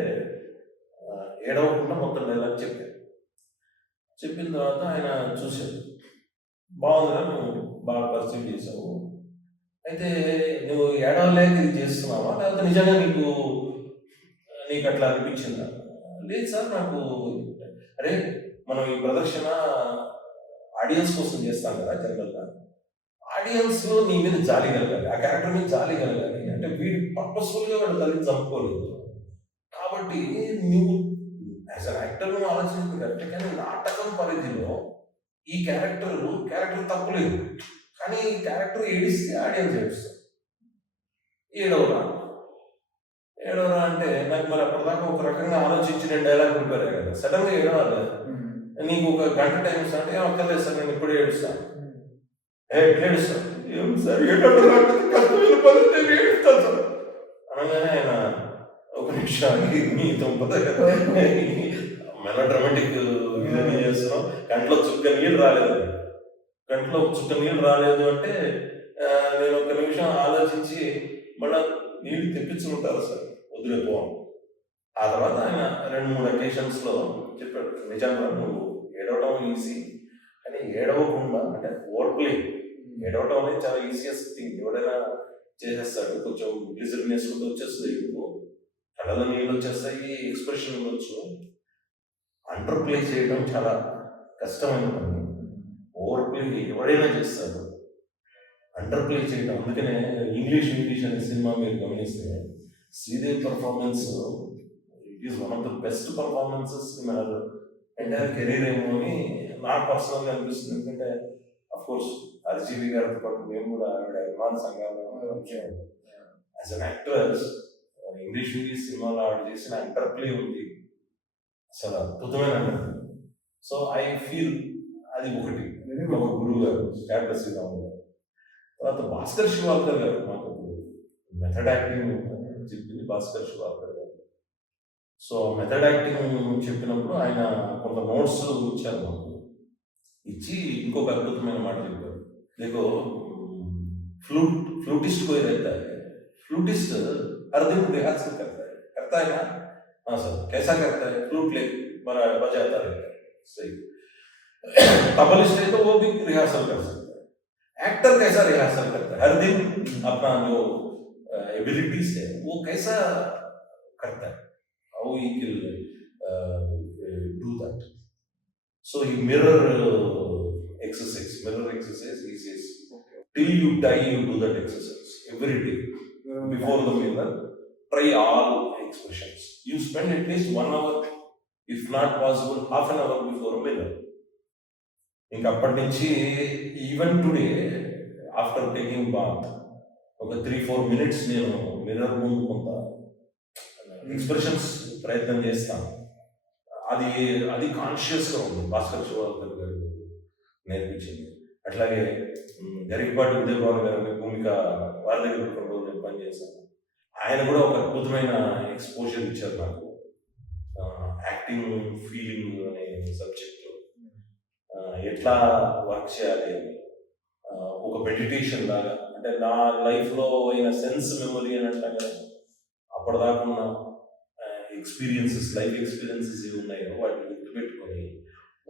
ఏడవకుండా మొత్తం డైలాగ్ చెప్పిన తర్వాత ఆయన చూశాడు, బాగుందిరా నువ్వు బాగా పర్సీవ్ చేసావు, అయితే నువ్వు ఏడవలేక ఇది చేస్తున్నావా లేకపోతే నిజంగా నీకు అట్లా అనిపించిందా? లేదు సార్ నాకు, అరే మనం ఈ ప్రదర్శన ఆడియన్స్ కోసం చేస్తాం కదా, జనరల్గా ఆడియన్స్లో నీ మీద జాలి కలగాలి, ఆ క్యారెక్టర్ మీద జాలి కలగాలి. అంటే వీడు పర్పస్ఫుల్గా వాడు తల్లిని చంపుకోలేదు కాబట్టి నువ్వు యాజ్ అన్ యాక్టర్ నువ్వు ఆలోచించింది కరెక్ట్, కానీ నాటకం పరిధిలో ఈ క్యారెక్టర్ తప్పులేదు, కానీ ఈ క్యారెక్టర్ ఏడిస్తే ఆడియన్స్ ఏడుస్తారు. ఏడవరా అంటే నాకు మరి అప్పటిదాకా ఒక రకంగా ఆలోచించి 2 డైలాగ్ ప్రిపేర్ అయ్యాను కదా, సడన్గా ఏడవాలి, నీకు ఒక గంట టైం ఇస్తాను అంటే అక్కర్లేదు సార్ నేను ఇప్పుడే ఏడుస్తాను. ఏడుస్తాను ఏం సార్ ఏడుస్తాను సార్ అనగానే ఆయన ఒక నిమిషానికి మీ మెలోడ్రామాటిక్ విధంగా చేస్తున్నాం, కంట్లో చుక్క నీళ్ళు రాలేదు అంటే నేను ఒక నిమిషం ఆలోచించి మళ్ళీ నీళ్ళు తెప్పించుకుంటారు సార్ వదిలేపోవాలి. ఆ తర్వాత ఆయన 2-3 అకేషన్స్లో చెప్పాడు, నిజంగా నువ్వు ఏడవడం ఈజీ, కానీ ఏడవకుండా అంటే ఓవర్ప్లే, ఏడవడం అనేది చాలా ఈజియెస్ట్ థింగ్, ఎవడైనా చేసేస్తాడు, కొంచెం గ్లిజరిన్ వేసుకుంటూ వచ్చేస్తుంది, కళ్ళలో నీళ్ళు వచ్చేస్తాయి, ఎక్స్ప్రెషన్ ఇవ్వచ్చు. అండర్ ప్లే చేయడం చాలా కష్టమైన పని, ఓవర్ ప్లే ఎవడైనా చేస్తాడు. అండర్ ప్లే చేయడం. అందుకనే ఇంగ్లీష్ అనే సినిమా మీరు గమనిస్తే Sridevi performance it is one of the best performances in our entire career ఏమో అని నాకు పర్సనల్గా అనిపిస్తుంది. ఎందుకంటే అఫ్ కోర్స్ RGV గారితో పాటు మేము కూడా ఆవిడ అభిమాన సంఘాలు యాజ్ అన్ యాక్ట్రెస్ ఇంగ్లీష్ సినిమాలో ఆవిడ చేసిన అండర్ ప్లే ఉంది, అసలు అద్భుతమైన under play. So I feel అది ఒకటి ఒక గురువు గారు క్యాప్టెన్ శ్రీరామ్ గారు. తర్వాత భాస్కర్ శివాల్కర్ గారు మాకు మెథడ్ యాక్టింగ్ చెప్పింది భాస్కర్ శివాల్కర్ గారు. సో మెథడ్ యాక్టింగ్ చెప్పినప్పుడు ఆయన కొంత నోట్స్ ఇచ్చారు మాకు. ఇచ్చి ఇంకొక అద్భుతమైన మాట చెప్పారు. देखो फ्लूटिस्ट कोई रहता है, फ्लूटिस्ट हर दिन रिहर्सल करता है ना? हाँ सर, कैसा करता है? फ्लूट ले बजाता रहता है, सही. तबलिस्ट है तो वो भी रिहर्सल कर सकता है. एक्टर कैसा रिहर्सल करता है? हर दिन अपना जो एबिलिटीज है वो कैसा करता है? How he will do that? So he mirror exercise. He says, till you die, you do that exercise every day before the mirror. Try all expressions. You spend at least 1 hour, if not possible, half an hour before a mirror. ఇంకా అప్పటి నుంచి even today after taking bath ఒక 3-4 minutes నేను మిర్రర్ ముందు కొంత ఎక్స్ప్రెషన్స్ ప్రయత్నం చేస్తాను. అది కాన్షియస్గా ఉంది భాస్కర్ శివాల్కర్ గారు నేర్పించింది. అట్లాగే గరికపాటి ఉదయభాను గారి భూమిక వారి దగ్గర కొన్ని రోజులు నేను పనిచేశాను. ఆయన కూడా ఒక అద్భుతమైన ఎక్స్పోజర్ ఇచ్చారు నాకు యాక్టింగ్ ఫీలింగ్ అనే సబ్జెక్ట్లో ఎట్లా వర్క్ చేయాలి అని. ఒక మెడిటేషన్ లాగా, అంటే నా లైఫ్లో అయిన సెన్స్ మెమొరీ అని అంటాం, అప్పటిదాకా ఉన్న ఎక్స్పీరియన్సెస్, లైఫ్ ఎక్స్పీరియన్సెస్ ఇవి ఉన్నాయో వాటిని గుర్తుపెట్టుకొని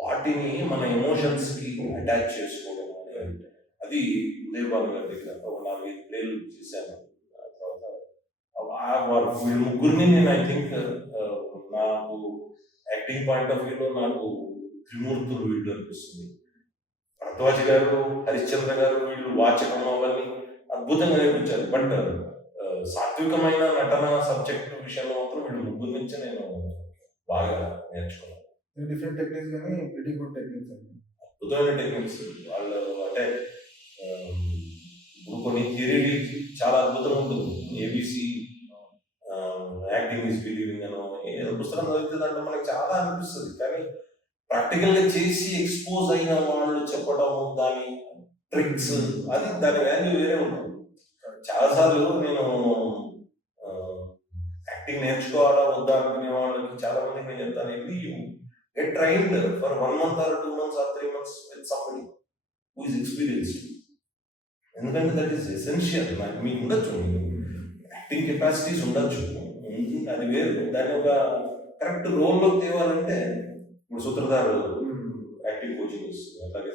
వాటిని మన ఎమోషన్స్కి అటాచ్ చేసుకోవడం అనేది, అది ఉదయభాను గారి దగ్గర ఒక 4-5 ప్లేలు చేశాను. తర్వాత వీళ్ళు ముగ్గురిని నేను ఐ థింక్ నాకు యాక్టింగ్ పాయింట్ ఆఫ్ వ్యూలో నాకు త్రిమూర్తులు వీళ్ళు అనిపిస్తుంది. భరద్వాజ్ గారు, హరిశ్చంద్ర గారు, వీళ్ళు వాచకం అవన్నీ అద్భుతంగా నేర్పించారు. బట్ సాత్వికమైన నటన సబ్జెక్ట్ విషయంలో మాత్రం వీళ్ళు ముగ్గురు నుంచి నేను బాగా నేర్చుకున్నాను. డిఫరెంట్ టెక్నిక్స్ కానీ వెరీ గుడ్ టెక్నిక్స్ అండి, అద్భుతమైన టెక్నిక్స్. వాళ్ళు అంటే ఇప్పుడు కొన్ని థియరీ చాలా అద్భుతంగా ఉంటుంది. ఏబిసి యాక్టింగ్ ఈజ్ బిలీవింగ్ అనో ఏదో పుస్తకం చదువుతుందంటే మనకి చాలా అనిపిస్తుంది, కానీ ప్రాక్టికల్గా చేసి ఎక్స్పోజ్ అయిన వాళ్ళు చెప్పడం దాని ట్రిక్స్, అది దాని వాల్యూ వేరే ఉంటుంది. చాలాసార్లు నేను యాక్టింగ్ నేర్చుకోవాలా వద్దా అనుకునే వాళ్ళకి చాలా మందికి నేను చెప్తాను, get trained for 1 month or 2 months or 3 months with somebody who is experienced. ఎందుకంటే దట్ ఈస్ ఎసెన్షియల్. మీకు ఉండొచ్చు యాక్టింగ్ కెపాసిటీస్ ఉండొచ్చు, అది వేరు. దాన్ని ఒక కరెక్ట్ రోల్లోకి తేవాలంటే ఇప్పుడు సూత్రధారు యాక్టింగ్ కోచింగ్ ఇస్తుంది, అట్లాగే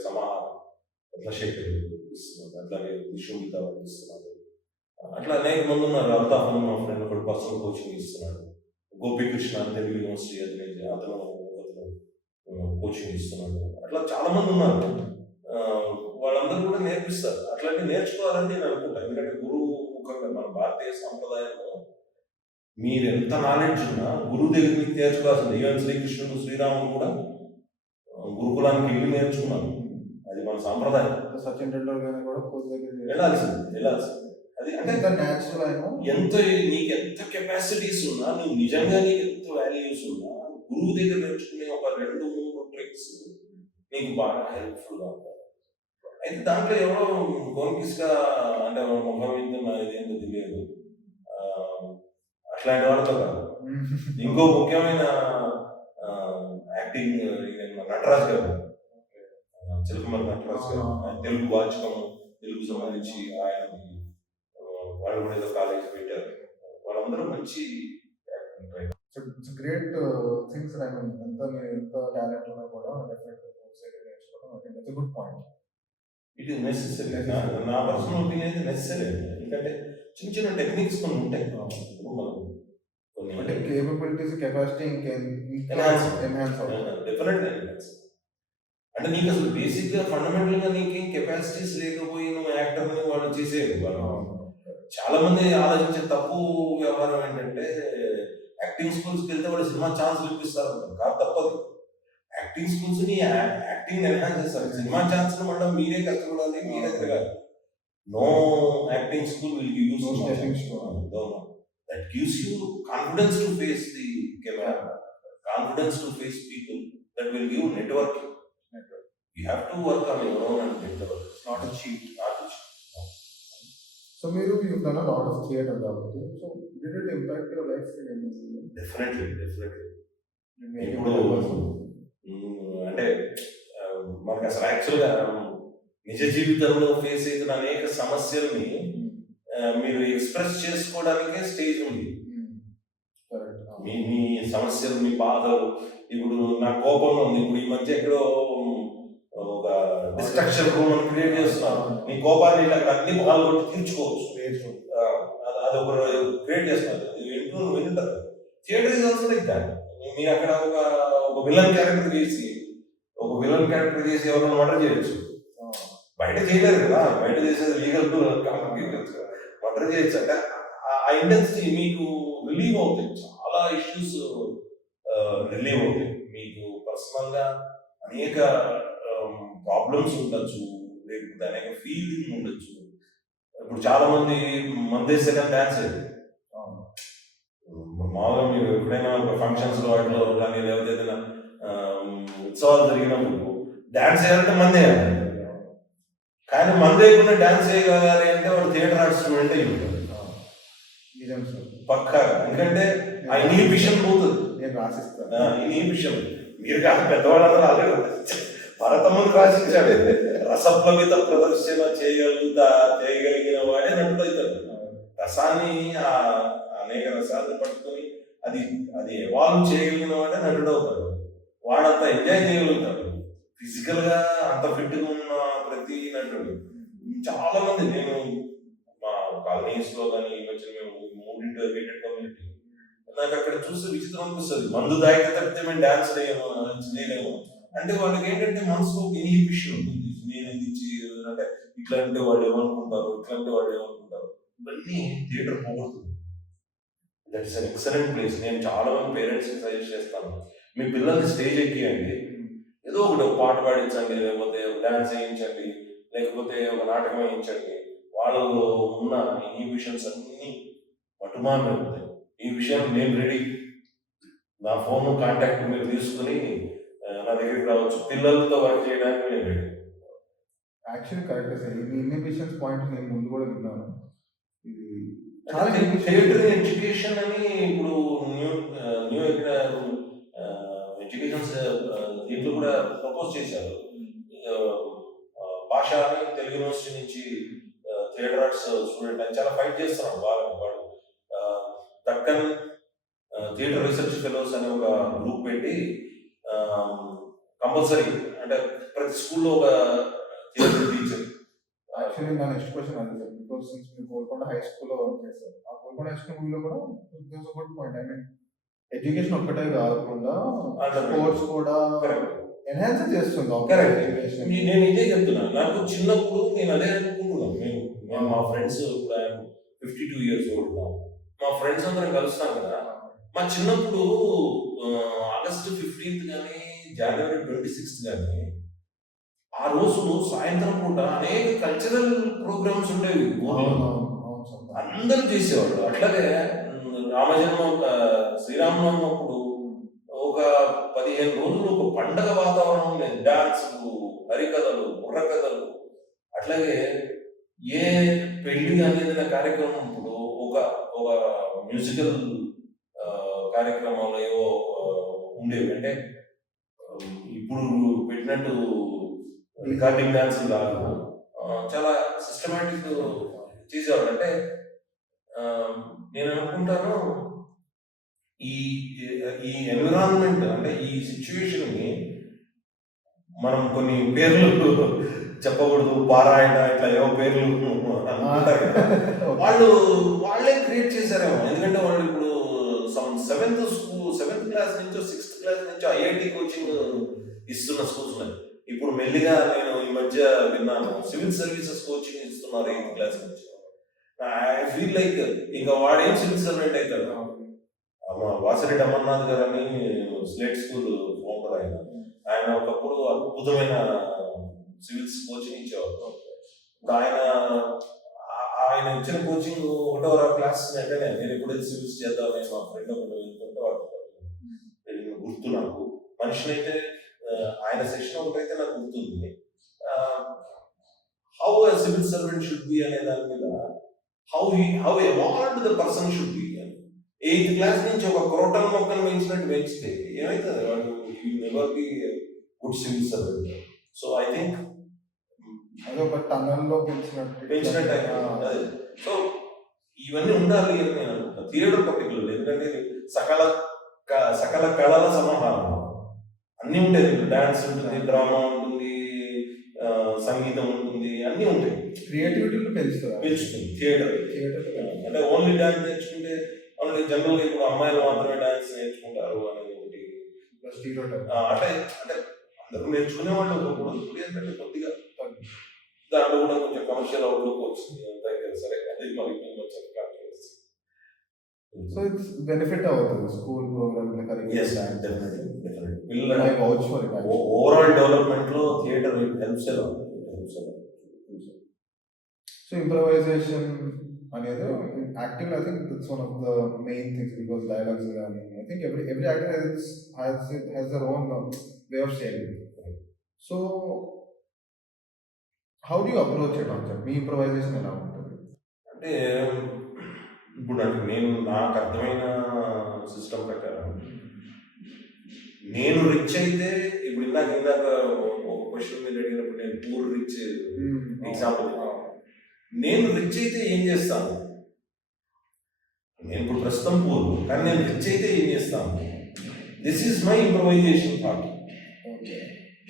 అట్లా శేఖర్ ఇస్తున్నారు, అట్లాగే విశ్వమిత ఇస్తున్నారు, అట్లా అనేక మంది ఉన్నారు. అల్తాఫ్ మా ఫ్రెండ్ ఒకటి పర్సనల్ కోచింగ్ ఇస్తున్నాడు. గోపీకృష్ణ తెలుగు యూనివర్సిటీ అతను కోచింగ్ ఇస్తున్నాడు. అట్లా చాలా మంది ఉన్నారు. వాళ్ళందరూ కూడా నేర్పిస్తారు. అట్లాంటివి నేర్చుకోవాలని నేను అనుకుంటాను. ఎందుకంటే గురువు ముఖంగా మన భారతీయ సాంప్రదాయంలో మీరు ఎంత నాలెడ్జ్ ఉన్నా గురువు దగ్గర మీకు నేర్చుకోవాల్సింది. ఈవెన్ శ్రీకృష్ణుడు, శ్రీరాముడు కూడా గురుకులానికి వెళ్ళి నేర్చుకున్నాను. అది మన సాంప్రదాయం. సచిన్ టెండూల్కర్ కూడా కోచ్ దగ్గర వెళ్ళాల్సింది. అది అంటే ఎంత నీకు ఎంత కెపాసిటీస్ ఉన్నా, నువ్వు నిజంగా నీకు ఎంత వాల్యూస్ ఉన్నా, గురువు దగ్గర నేర్చుకునే ఒక 2-3 ట్రిక్స్ నీకు బాగా హెల్ప్ఫుల్గా ఉంటాయి. అయితే దాంట్లో ఎవరో గోన్కిస్గా అంటే ముఖం మీద ఇదేంటో తెలియదు, అట్లాంటి వాళ్ళతో కాదు. ఇంకో ముఖ్యమైన యాక్టింగ్ నటరాజ్ గారు, చిలకమర్రి నటరాజ్ గారు, తెలుగు వాచకం, తెలుగు సంబంధించి ఆయన వాళ్ళు కూడా ఏదో కాలేజ్ పెట్టారు. వాళ్ళందరూ మంచి it's great things. I mean ఎంత టాలెంట్ ఉన్నా కూడా డెఫినెట్గా నేర్చుకోవడం I think that's a good point. It is necessary. నా పర్సనల్ ఒపీనియన్ అయితే నెసెసరీ. ఎందుకంటే చిన్న చిన్న టెక్నిక్స్ కొన్ని ఉంటాయి. మనం కొన్ని అంటే capabilities, capacity enhance definitely enhance. అంటే నీకు అసలు బేసిక్గా ఫండమెంటల్గా నీకేం కెపాసిటీస్ లేకపోయి నువ్వు యాక్టర్ని వాళ్ళు చేసేది వాళ్ళు. చాలా మంది ఆలోచించే తప్పు వ్యవహారం ఏంటంటే యాక్టింగ్ స్కూల్స్కి వెళ్తే వాళ్ళు సినిమా ఛాన్స్లు ఇప్పిస్తారు కాదు, తప్పదు. యాక్టింగ్ స్కూల్స్ ని యాక్టింగ్ ఎన్హాన్స్ చేస్తారు, సినిమా ఛాన్స్ మళ్ళీ మీరే కష్టపడాలి, మీరే తిరగాలి. No acting school will give you that gives you confidence to face the camera, confidence to face people, that will give networking. You have to work on your own and network. It's not a cheat. Not a cheat. No. So you've done a lot of theatre కాబట్టి, so did it impact your life in any way? Definitely. Did it make you ఇప్పుడు a better person? అంటే మనకు అసలు యాక్చువల్గా నిజ జీవితంలో ఫేస్ అవుతున్న అనేక సమస్యల్ని మీరు ఎక్స్ప్రెస్ చేసుకోవడానికే స్టేజ్ ఉంది. Correct. మీ సమస్యలు, మీ బాధలు. ఇప్పుడు నా కోపంలో ఉంది, ఇప్పుడు ఈ మధ్య ఎక్కడో ఒక డిస్ట్రక్షన్ రూమ్ అని క్రియేట్ చేస్తున్నాను. నీ కోపాన్ని ఇలా అన్ని బాగా కొట్టి తీర్చుకోవచ్చు, అది ఒక క్రియేట్ చేస్తున్నారు. వింటారు. Theatre is also like that. మీరు అక్కడ ఒక విలన్ క్యారెక్టర్ చేసి ఎవరైనా మర్డర్ చేయొచ్చు. బయట చేయలేరు కదా, బయట చేసేది లీగల్ మర్డర్ చేయొచ్చు. అంటే ఆ ఇండస్ట్రీ మీకు రిలీవ్ అవుతాయి, చాలా ఇష్యూస్ రిలీవ్ అవుతాయి. మీకు పర్సనల్గా అనేక ప్రాబ్లమ్స్ ఉండొచ్చు, లేకపోతే అనేక ఫీలింగ్ ఉండొచ్చు. ఇప్పుడు చాలా మంది మందేశాక డాన్స్ అయ్యింది. మామూలుగా మీరు ఎప్పుడైనా ఒక ఫంక్షన్స్ వాటిలో కానీ లేకపోతే ఏదైనా ఉత్సవాలు జరిగినప్పుడు డాన్స్ చేయాలంటే మందే, కానీ మంది వేయకుండా డాన్స్ చేయగలగాలి అంటే వాడు థియేటర్ ఆర్ట్స్ స్టూడెంట్ అయ్యి ఉంటాడు పక్కా. ఎందుకంటే ఆ ఇన్హిబిషన్ పోతుంది. నేను రాసిస్తాను ఇన్హిబిషన్. మీరు కాదు, పెద్దవాళ్ళందరూ ఆల్రెడీ భరతముని రాసించాడు. రసప్లవిత ప్రదర్శన చేయగలిగిన వాడే నటుడు అవుతాడు. రసాన్ని అనేక రసాలను పట్టుకొని అది ఎవాల్వ్ చేయగలిగిన వాడే నటుడు అవుతాడు. వాడంతా ఎంజాయ్ చేయగలుగుతాడు. ఫిజికల్ గా అంత ఫిట్ గా ఉన్న ప్రతి నటుడు. చాలా మంది, నేను మా కాలనీస్ లో కానీ ఈ మధ్య మేము మూడింటి గేటెడ్ కమ్యూనిటీ, నాకు అక్కడ చూస్తే విచిత్రం అనిపిస్తుంది. మందు దాయితే తప్పితే మేము డాన్స్ చేయలేము. అంటే వాళ్ళకి ఏంటంటే మనసులో ఇన్హిబిషన్ ఉంటుంది. నేను ఇది అంటే ఇట్లా అంటే వాళ్ళు ఏమనుకుంటారు, ఇవన్నీ థియేటర్ పోగొడుతుంది. That is an excellent place. నేను చాలా మంది పేరెంట్స్కి సజెస్ట్ చేస్తాను, మీ పిల్లల్ని స్టేజ్ ఎక్కియండి, ఏదో ఒకటి పాట పాడించండి, లేకపోతే డాన్స్ వేయించండి, లేకపోతే ఒక నాటకం వేయించండి. వాళ్ళలో ఉన్న ఇన్హిబిషన్స్ అన్నీ మటుమాన్ అవుతాయి. ఈ విషయం నేను రెడీ, నా ఫోన్ కాంటాక్ట్ మీరు తీసుకుని నా దగ్గరికి రావచ్చు, పిల్లలతో వర్క్ చేయడానికి నేను రెడీ. Actually correct sir. ఈ ఇన్హిబిషన్స్ పాయింట్ నేను ముందు కూడా విన్నాను. ఇది చాలా థియేటర్ ఎడ్యుకేషన్ అని ఇప్పుడు న్యూ ఎడ్యుకేషన్ దీంట్లో కూడా ప్రపోజ్ చేశారు. భాష అని తెలుగు యూనివర్సిటీ నుంచి థియేటర్ ఆర్ట్స్ స్టూడెంట్ అని చాలా ఫైట్ చేస్తున్నాడు. వాడు దక్కన్ థియేటర్ రీసెర్చ్ ఫెలోస్ అనే ఒక గ్రూప్ పెట్టి కంపల్సరీ అంటే ప్రతి స్కూల్లో ఒక థియేటర్ టీచర్. యాక్చువల్లీ నా నెక్స్ట్ క్వశ్చన్ అది సార్. బికాస్ సిన్స్ మీరు గోల్కొండ హై స్కూల్లో వర్క్ చేస్తారు, ఆ గోల్కొండ హై స్కూల్లో కూడా good point. I mean education ఒక్కటే కాకుండా స్పోర్ట్స్ కూడా ఎన్హాన్స్ చేస్తుంది. నేను ఇదే చెప్తున్నా, నాకు చిన్నప్పుడు నేను అదే అనుకుంటున్నాను. మేము మా ఫ్రెండ్స్ 52 years old, మా ఫ్రెండ్స్ అందరం కలుస్తాం కదా. మా చిన్నప్పుడు ఆగస్టు 15th కానీ జనవరి 26th కానీ ఆ రోజులు సాయంత్రం పూట అనేక కల్చరల్ ప్రోగ్రామ్స్ ఉండేవి. అందరూ చేసేవాళ్ళు. అట్లాగే శ్రీరామనవమి అప్పుడు ఒక 15 రోజులు ఒక పండగ వాతావరణం ఉండేది. డాన్సులు, హరికథలు, బుర్రకథలు. అట్లాగే ఏ పెళ్లి అనేది కార్యక్రమం ఇప్పుడు ఒక మ్యూజికల్ కార్యక్రమాలు ఏవో ఉండేవి. అంటే ఇప్పుడు పెట్టినట్టు రికార్డింగ్ డాన్స్ కాదు, చాలా సిస్టమేటిక్ చేసేవాళ్ళు. అంటే నేను అనుకుంటాను ఈ ఎన్విరాన్మెంట్ అంటే ఈ సిచ్యువేషన్ని మనం కొన్ని పేర్లు చెప్పకూడదు, పారాయణ ఇట్లా ఏవో పేర్లు అంటారు కదా, వాళ్ళే క్రియేట్ చేశారేమో. ఎందుకంటే వాళ్ళు ఇప్పుడు సెవెంత్ క్లాస్ నుంచో 6th క్లాస్ నుంచో IIT కోచింగ్ ఇస్తున్న స్కూల్స్ ఉన్నాయి. ఇప్పుడు మెల్లిగా నేను ఈ మధ్య విన్నాను సివిల్ సర్వీసెస్ కోచింగ్ ఇస్తున్నారు 8th క్లాస్ నుంచి. ఐ ఫీల్ లైక్ ఇంకా వాడేం సివిల్ సర్వెంట్ అవుతాడు. వాసిరెడ్డి అమర్నాథ్ గారు అని స్లేట్ స్కూల్ ఫౌండర్ ఆయన ఒకప్పుడు అద్భుతమైన సివిల్స్ కోచింగ్ ఇచ్చేవారు. ఆయన ఇచ్చిన కోచింగ్ 1వ క్లాస్ అంటే నేను ఎప్పుడైతే సివిల్స్ చేద్దామని మా ఫ్రెండ్ ఒకటి వెళ్తుంటే వాడు గుర్తు నాకు మనిషిని అయితే ఆయన సెషన్ ఒకటైతే నాకు గుర్తుంది. How a civil servant should be అనే దాని మీద how evolved the person should be అని 8th క్లాస్ నుంచి ఒక క్రోటన్ మొక్కను పెంచినట్టు పెంచితే ఏమవుతుంది వాడు never be good civil servant. So I think అదొక టనల్లో పెంచినట్టు. సో ఇవన్నీ ఉండాలి అని నేను అనుకుంటా థియేటర్ పర్టికులర్. ఎందుకంటే సకల కళల సమాహారం అన్నీ ఉంటాయి. డాన్స్ ఉంటుంది, డ్రామా ఉంటుంది, సంగీతం ఉంటుంది, అన్నీ ఉంటాయి. క్రియేటివిటీని పెంచుతుంది థియేటర్. అంటే ఓన్లీ డాన్స్ నేర్చుకుంటే ఓన్లీ జనరల్గా ఇప్పుడు అమ్మాయిలు మాత్రమే డాన్స్ నేర్చుకుంటారు అనేది ఒకటి అంటే అంటే అందరూ నేర్చుకునే వాళ్ళు ఏంటంటే కొద్దిగా దాంట్లో కూడా కొంచెం కమర్షియల్ అవుట్లుక్ వచ్చింది. సరే అది మరి సో ఇట్స్ బెనిఫిట్ అవుతుంది స్కూల్ ప్రోగ్రామ్. ఓవరాల్ డెవలప్మెంట్ లో థియేటర్ హెల్ప్స్. సో ఇంప్రవైజేషన్ అనేది acting I think it's one of the main things because dialogues కానీ I think every actor has their own way of saying. So how do you approach it on మీ ఇంప్రవైజేషన్ ఎలా ఉంటుంది? అంటే ఇప్పుడు అంటే నేను నాకు అర్థమైన సిస్టమ్ ప్రకారం నేను రిచ్ అయితే ఇప్పుడు ఇందాక ఒక క్వశ్చన్ మీద అడిగినప్పుడు నేను పూర్ రిచ్ ఎగ్జాంపుల్. నేను రిచ్ అయితే ఏం చేస్తాను? నేను ఇప్పుడు ప్రస్తుతం పూర్, కానీ నేను రిచ్ అయితే ఏం చేస్తాను? This is my improvisation part.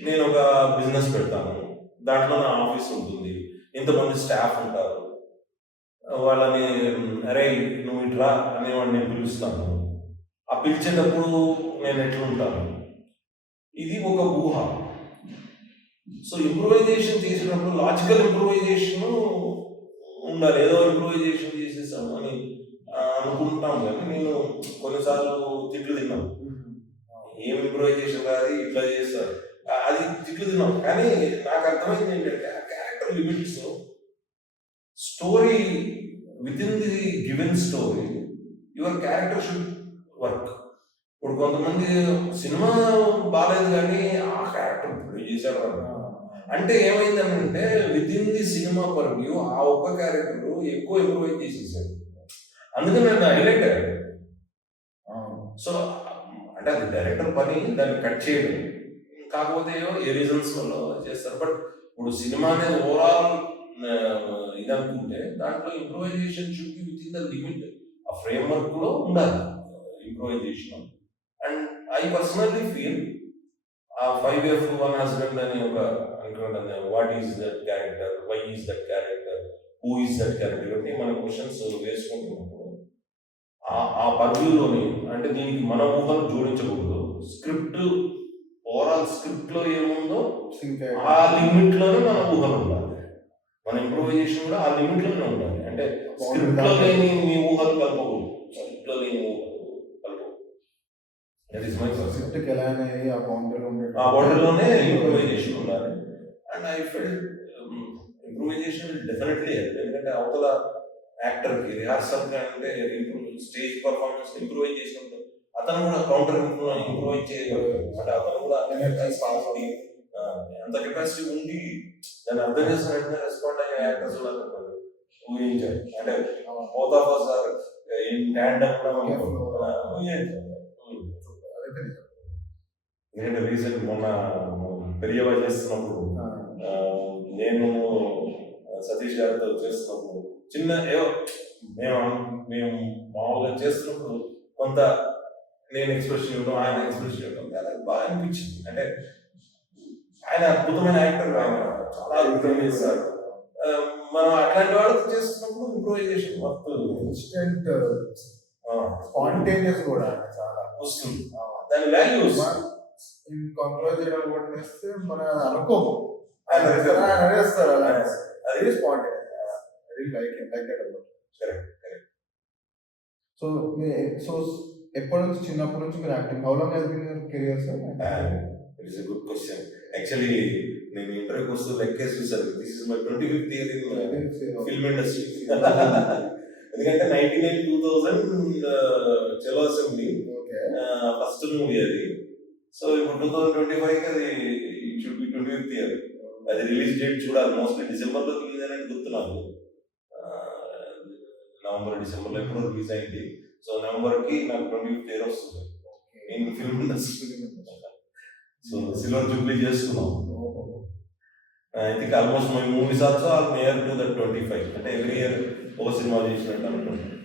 నేను ఒక బిజినెస్ పెడతాను, దాంట్లో నా ఆఫీస్ ఉంటుంది, ఇంతమంది స్టాఫ్ ఉంటారు, వాళ్ళని అరే నువ్వు ఇట్రా అనేవాడిని నేను పిలుస్తాను. ఆ పిలిచేటప్పుడు నేను ఎట్లుంటాను, ఇది ఒక ఊహ. సో ఇంప్రూవైజేషన్ చేసేటప్పుడు లాజికల్ ఇంప్రూవైజేషన్ ఉండాలి. ఏదో ఇంప్రూవైజేషన్ చేసేసాము అని అనుకుంటాం, కానీ నేను కొన్నిసార్లు తిట్లు తిన్నాను. ఏం ఇంప్రూవైజేషన్ కాదు, ఇట్లా చేస్తారు, అది తిట్లు తిన్నాం. కానీ నాకు అర్థమైంది ఏంటంటే ఆ character limits, story with in the given story your character should work. ఇప్పుడు కొంతమంది సినిమా బాగాలేదు కానీ ఆ క్యారెక్టర్ ప్రొడ్యూస్ చేశాడు అంటే ఏమైందంటే with in the cinema purview ఆ ఒక్క క్యారెక్టర్ ఎక్కువ ఇంప్రూవైజ్ చేసేసాడు, అందుకని నేను హైలైట్ అయ్యాడు. సో అంటే అది డైరెక్టర్ పని, దాన్ని కట్ చేయడం. కాకపోతే ఏ రీజన్స్ వల్ల చేస్తారు. బట్ ఇప్పుడు సినిమా అనేది ఓవరాల్ ఇది అనుకుంటే దాంట్లో improvisation should be within the limit. ఆ ఫ్రేమ్ వర్క్ లో ఉండాలి improvisation. And I personally feel ఆ 5F 1 హస్బెండ్ అని ఒక అనుకుంటుంది, what is that character, why is that character, who is that character, ఇవన్నీ మన క్వశ్చన్స్ వేసుకుంటున్నప్పుడు ఆ పర్వ్యూలోని అంటే దీనికి మన ఊహలు జోడించకూడదు. స్క్రిప్ట్ ఓవరాల్ స్క్రిప్ట్ లో ఏముందో ఆ లిమిట్ లోనే మన ఊహలు ఉండాలి. మన ఇంప్రూవైజేషన్ కూడా ఆ లిమిట్ లోనే ఉండాలి. అంటే స్క్రిప్ట్ లో లేని మీ ఊహలు కలపకూడదు, స్క్రిప్ట్ లో లేని ఊహలు కలపకూడదు. దట్ ఈస్ మై స్క్రిప్ట్ ఎలా అనేది ఆ బౌండరీలోనే ఇంప్రూవైజేషన్ ఉండాలి. And I fell improvisation definitely help. ఎందుకంటే అవతల యాక్టర్కి రిహార్సల్ అంటే స్టేజ్ పర్ఫార్మెన్స్ ఇంప్రూవైజ్ చేసినప్పుడు అతను కూడా కౌంటర్ ఇంప్రూవైజ్ చేయగలుగుతాడు. అంటే అతను కూడా అంత కెపాసిటీ ఉండి దాన్ని అర్థం చేసిన వెంటనే రెస్పాండ్ అయ్యే యాక్టర్స్ ఊహించారు. అంటే both of us are in tandem కూడా ఊహించారు. ఎందుకంటే రీసెంట్ మొన్న పెరియవా చేస్తున్నప్పుడు నేను సతీష్ గారితో చేస్తున్నప్పుడు చిన్న ఏవో మేము మామూలుగా చేస్తున్నప్పుడు కొంత నేను ఎక్స్ప్రెషన్ ఇవ్వడం, ఆయన ఎక్స్ప్రెషన్ ఇవ్వడం బాగా అనిపించింది. అంటే ఆయన అద్భుతమైన యాక్టర్, ఆయన చాలా అద్భుతం చేస్తారు. మనం అట్లాంటి వాళ్ళతో చేస్తున్నప్పుడు ఇంప్రూవైజేషన్ ఇన్స్టెంట్ స్పాంటేనియస్ కూడా చాలా వస్తుంది, దాని వాల్యూ కంట్రోల్ చేయడం కూడా చేస్తే మనం అనుకోము. ఆయన నడిస్తారు అలా అది very spontaneous. I really like that about. Correct. So so ఎప్పటి నుంచి, చిన్నప్పటి నుంచి మీరు acting, how long has been your career sir? It is a good question. Actually నేను ఇంటర్వ్యూకి వస్తూ లెక్కేసి చూసాను. This is my 25th year in film industry. ఎందుకంటే 99-2000 చలో అసెంబ్లీ ఫస్ట్ మూవీ అది. సో ఇప్పుడు 2025 అది it should be 25th year. అది రిలీజ్ డేట్ చూడాలి. మోస్ట్లీ డిసెంబర్లో రిలీజ్ అనేది గుర్తు నాకు. నవంబర్ డిసెంబర్లో ఎప్పుడో రిలీజ్ అయింది. సో నవంబర్కి నాకు 25th ఇయర్ వస్తుంది in film industry. So silver jubilee చేసుకున్నాం. I think almost my movies also are near to that 25. అంటే ఎవ్రీ ఇయర్ ఒక సినిమా చేసినట్టు అనుకుంటున్నాను.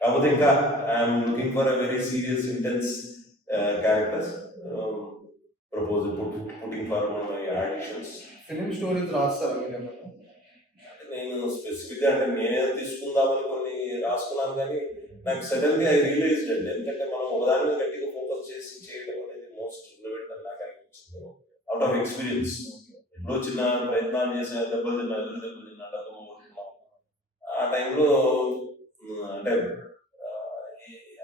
కాకపోతే ఇంకా I'm looking for a very serious intense characters. Putting for my auditions. Film stories రాస్తారా మీరు? అంటే నేను స్పెసిఫిక్గా అంటే నేనేదో తీసుకుందామని కొన్ని రాసుకున్నాను, కానీ నాకు సడన్గా ఐ రియలైజ్డ్ అండి. ఎందుకంటే మనం ఒకదాని మీద గట్టిగా ఫోకస్ చేసి చేయడం అనేది మోస్ట్ రిలవెంట్ అని నాకు అనిపించింది. Out of experience. ఎప్పుడో చిన్న ప్రయత్నాలు చేసిన దెబ్బలు తిన్నా, డబ్బు కొట్టుకున్నాం. ఆ టైంలో అంటే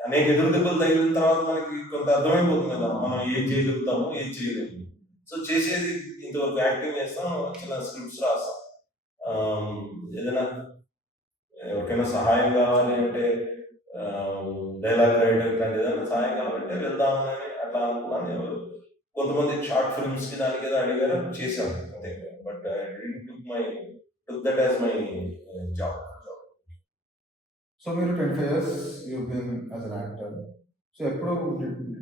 అనేక ఎదురు దెబ్బలు తగిలిన తర్వాత మనకి కొంత అర్థమైపోతుంది కదా, మనం ఏం చేయగలుగుతాము, ఏం చేయలేము. సో చేసేది ఇంతవరకు యాక్టింగ్ చేస్తాం, చిన్న స్క్రిప్ట్స్ రాస్తాం. ఏదైనా ఎవరికైనా సహాయం కావాలి అంటే, డైలాగ్ రైటర్ ఇట్లాంటి ఏదైనా సహాయం కావాలంటే వెళ్దామని అట్లా అనుకున్నాను. కొంతమంది షార్ట్ ఫిల్మ్స్కి దానికి ఏదో అడిగారు, చేశాను అంతే. But I didn't took that as my job. So మీరు 25 years you've been as an actor. So ఎప్పుడు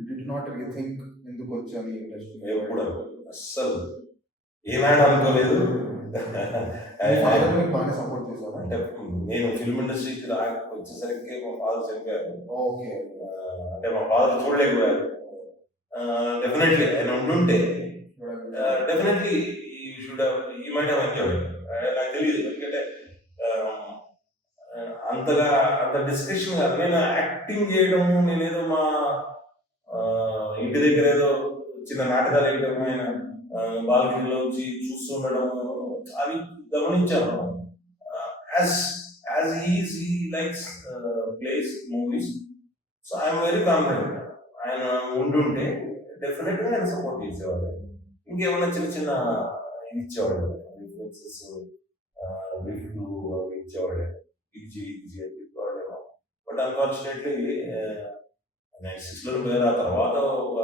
did not rethink ఎందుకు వచ్చాను ఈ ఇండస్ట్రీ? ఎప్పుడు అస్సలు ఏమైనా అనుకోలేదు. మీకు బాగానే సపోర్ట్ చేశారు. అంటే నేను ఫిల్మ్ ఇండస్ట్రీకి వచ్చేసరికి మా ఫాదర్ చనిపోయారు. ఓకే. అంటే మా ఫాదర్ చూడలేకపోయారు. డెఫినెట్లీ ఆయన ఉండుంటే definitely he might have enjoyed. నాకు తెలియదు, ఎందుకంటే అంత డిస్కషన్ కాదు. నేను యాక్టింగ్ చేయడము, నేనేదో మా ఇంటి దగ్గర ఏదో చిన్న నాటకాలు వేయడం, ఆయన బాల్కనీలో వచ్చి చూస్తుండడము, అవి గమనించాను. As he likes plays movies, so I'm very confident. ఆయన ఉండుంటే డెఫినెట్గా ఆయన సపోర్ట్ చేసేవాడు. ఇంకేమన్నా చిన్న చిన్న ఇది ఇచ్చేవాడు, రిఫరెన్సెస్ రివ్యూ అవి ఇచ్చేవాడు, ఇది అని చెప్పేవాడేమో. బట్ అన్ఫార్చునేట్లీ 96లో పోయారు. ఆ తర్వాత ఒక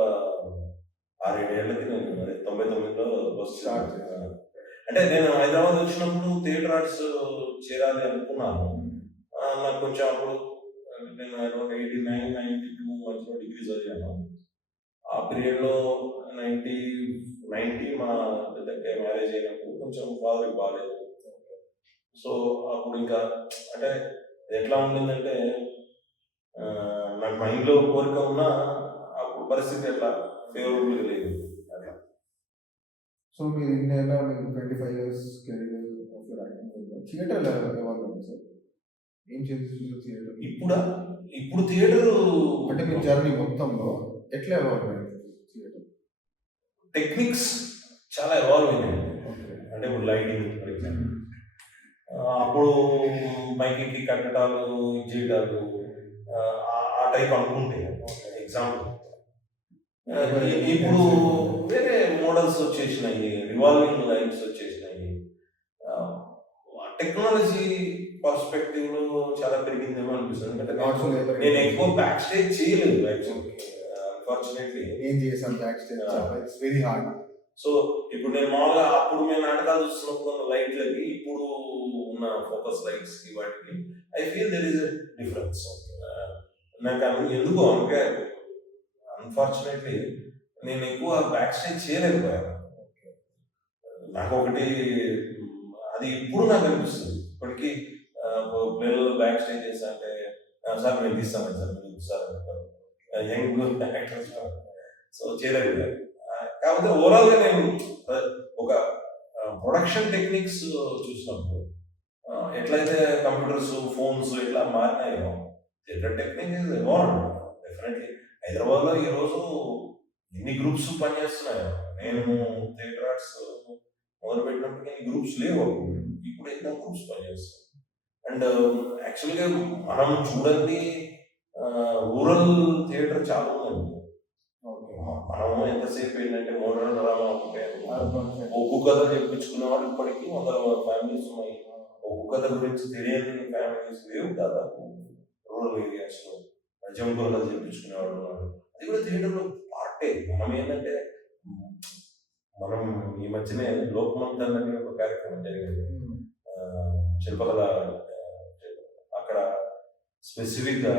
6-7 ఏళ్ళకి నేను 99లో స్టార్ట్ చేశాను. అంటే నేను హైదరాబాద్ వచ్చినప్పుడు థియేటర్ ఆర్ట్స్ చేరాలి అనుకున్నాను. నాకు కొంచెం అప్పుడు నేను 89-92 మధ్యలో డిగ్రీ చదివాను. ఆ పీరియడ్లో 90 మా పెద్దకి మ్యారేజ్ అయినప్పుడు కొంచెం ఫాదర్కి బాగాలేదు. సో అప్పుడు ఇంకా అంటే ఎట్లా ఉండిందంటే, నాకు మైండ్లో కోరిక ఉన్నా అప్పుడు పరిస్థితి ఎట్లా ఫేవరబుల్గా లేదు. అట్లా. సో మీరు ఇన్నేళ్ళ మీకు 25 years కెరీర్ థియేటర్లో ఎవరు సార్? ఏం చేస్తున్నారు థియేటర్? ఇప్పుడు థియేటర్ అంటే మీ జర్నీ మొత్తంలో ఎట్లా ఎవాల్వ్ అయింది థియేటర్? టెక్నిక్స్ చాలా ఎవాల్వ్ అయినాయి. అంటే ఇప్పుడు లైటింగ్ ఫర్ ఎగ్జాంపుల్, అప్పుడు మైకి కట్టడాలు చేయడాలు ఆ టైప్ అనుకుంటే ఎగ్జాంపుల్. ఇప్పుడు వేరే మోడల్స్ వచ్చేసినాయి, రివాల్వింగ్ లైట్స్ వచ్చేసినాయి. టెక్నాలజీ పర్స్పెక్టివ్ లో చాలా పెరిగిందేమో అనిపిస్తుంది. ఎందుకంటే నేను ఎక్కువ బ్యాక్ స్టేజ్ చేయలేదు యాక్చువల్లీ, అన్ఫార్చునేట్లీ. ఏం చేశాను back stage, it's very hard. So ఇప్పుడు నేను మామూలుగా అప్పుడు మేము నాటకాలు చూస్తున్నప్పుడు ఉన్న లైట్లకి ఇప్పుడు ఉన్న ఫోకస్ లైట్స్ కి వాటికి I feel there is a difference. నాకు ఎందుకు అంటే అన్ఫార్చునేట్లీ నేను ఎక్కువ బ్యాక్ స్టేజ్ చేయలేకపోయాను. నాకు ఒకటి అది ఇప్పుడు నాకు అనిపిస్తుంది. ఇప్పటికీ పిల్లలు బ్యాక్ స్టేజ్ చేస్తా అంటే, సార్ మేము తీస్తాను సార్, మీరు సార్ యంగ్ యాక్టర్స్. సో చేయలేకపోయాను. కాకపోతే ఓవరాల్గా నేను ఒక ప్రొడక్షన్ టెక్నిక్స్ చూసినప్పుడు ఎట్లయితే కంప్యూటర్స్, ఫోన్స్ ఇట్లా మారినాయో, theatre technique is evolved definitely. హైదరాబాద్లో ఈరోజు ఎన్ని గ్రూప్స్ పనిచేస్తున్నాయో. నేను థియేటర్ ఆర్ట్స్ మొదలుపెట్టినప్పటికీ గ్రూప్స్ లేవు అప్పుడు. ఇప్పుడు ఇంకా గ్రూప్స్ పనిచేస్తాయి. అండ్ యాక్చువల్గా మనం చూడండి రూరల్ థియేటర్ చాలా ఉందండి. మనము ఎంతసేపు ఏంటంటే మోడర్న్ డ్రామా ఉంటే ఒగ్గు కథ చెప్పించుకునే వాళ్ళు ఇప్పటికీ 100 ఫ్యామిలీస్ ఉన్నాయి. ఒగ్గు కథ గురించి తెలియని ఫ్యామిలీస్ లేవు దాదాపు రూరల్ ఏరియాస్లో. జంపుల కథ చెప్పించుకునే వాళ్ళు ఉన్నారు. అది కూడా థియేటర్లో పార్టే. మనం ఏంటంటే మనం ఈ మధ్యనే లోకమంతన్ అనే ఒక కార్యక్రమం జరిగింది. శిల్పకళ అక్కడ స్పెసిఫిక్గా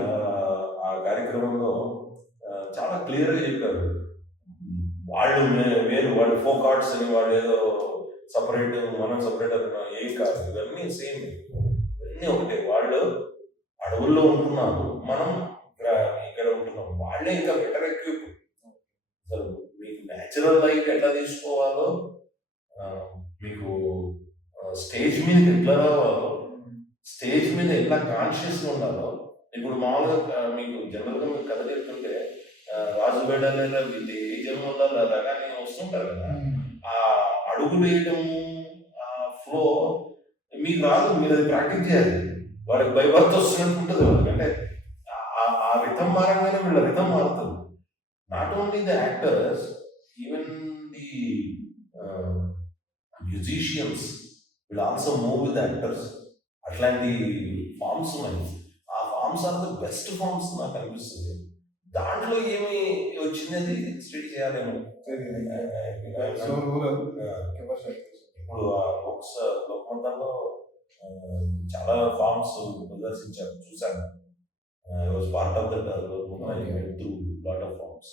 ఆ కార్యక్రమంలో చాలా క్లియర్గా చెప్పారు. వాళ్ళు వేరు, వాళ్ళు ఫోక్ ఆర్ట్స్ అని వాళ్ళు ఏదో సపరేట్, మనం సపరేట్ అనుకున్నా ఏం కాదు. ఇవన్నీ సేమ్, ఇవన్నీ ఒకటే. వాళ్ళు అడవుల్లో ఉంటున్నారు, మనం ఇక్కడ ఉంటున్నాం. వాళ్ళే ఇంకా బెటర్ ఎక్విప్. అసలు మీకు న్యాచురల్ లైట్ ఎట్లా తీసుకోవాలో, మీకు స్టేజ్ మీద ఎట్లా రావాలో, స్టేజ్ మీద ఎట్లా కాన్షియస్గా ఉండాలో. ఇప్పుడు మామూలుగా మీకు జనరల్గా మీకు కథ చెప్తుంటే రాజు బెడల ఇది జన్మల రకాన్ని వస్తుంటారు కదా, ఆ అడుగు వేయడం, ఆ ఫ్లో మీకు రాదు. మీరు అది ప్రాక్టీస్ చేయాలి. వాళ్ళకి భయభర్త వస్తున్నట్టు ఉంటుంది వాళ్ళకి. అంటే ఆ రిథం మారంగానే వీళ్ళ రిథం మారుతుంది. Not only the actors, even the musicians will also move with actors. అట్లాంటి ఫార్మ్స్ ఉన్నాయి. ఆ forms are the best forms నాకు అనిపిస్తుంది. దాంట్లో ఏమి వచ్చింది స్టడీ చేయాలేమో. ఇప్పుడు లోకమంతంలో చాలా ఫార్మ్స్ ప్రదర్శించారు, చూశాను. Part of that lot of forms.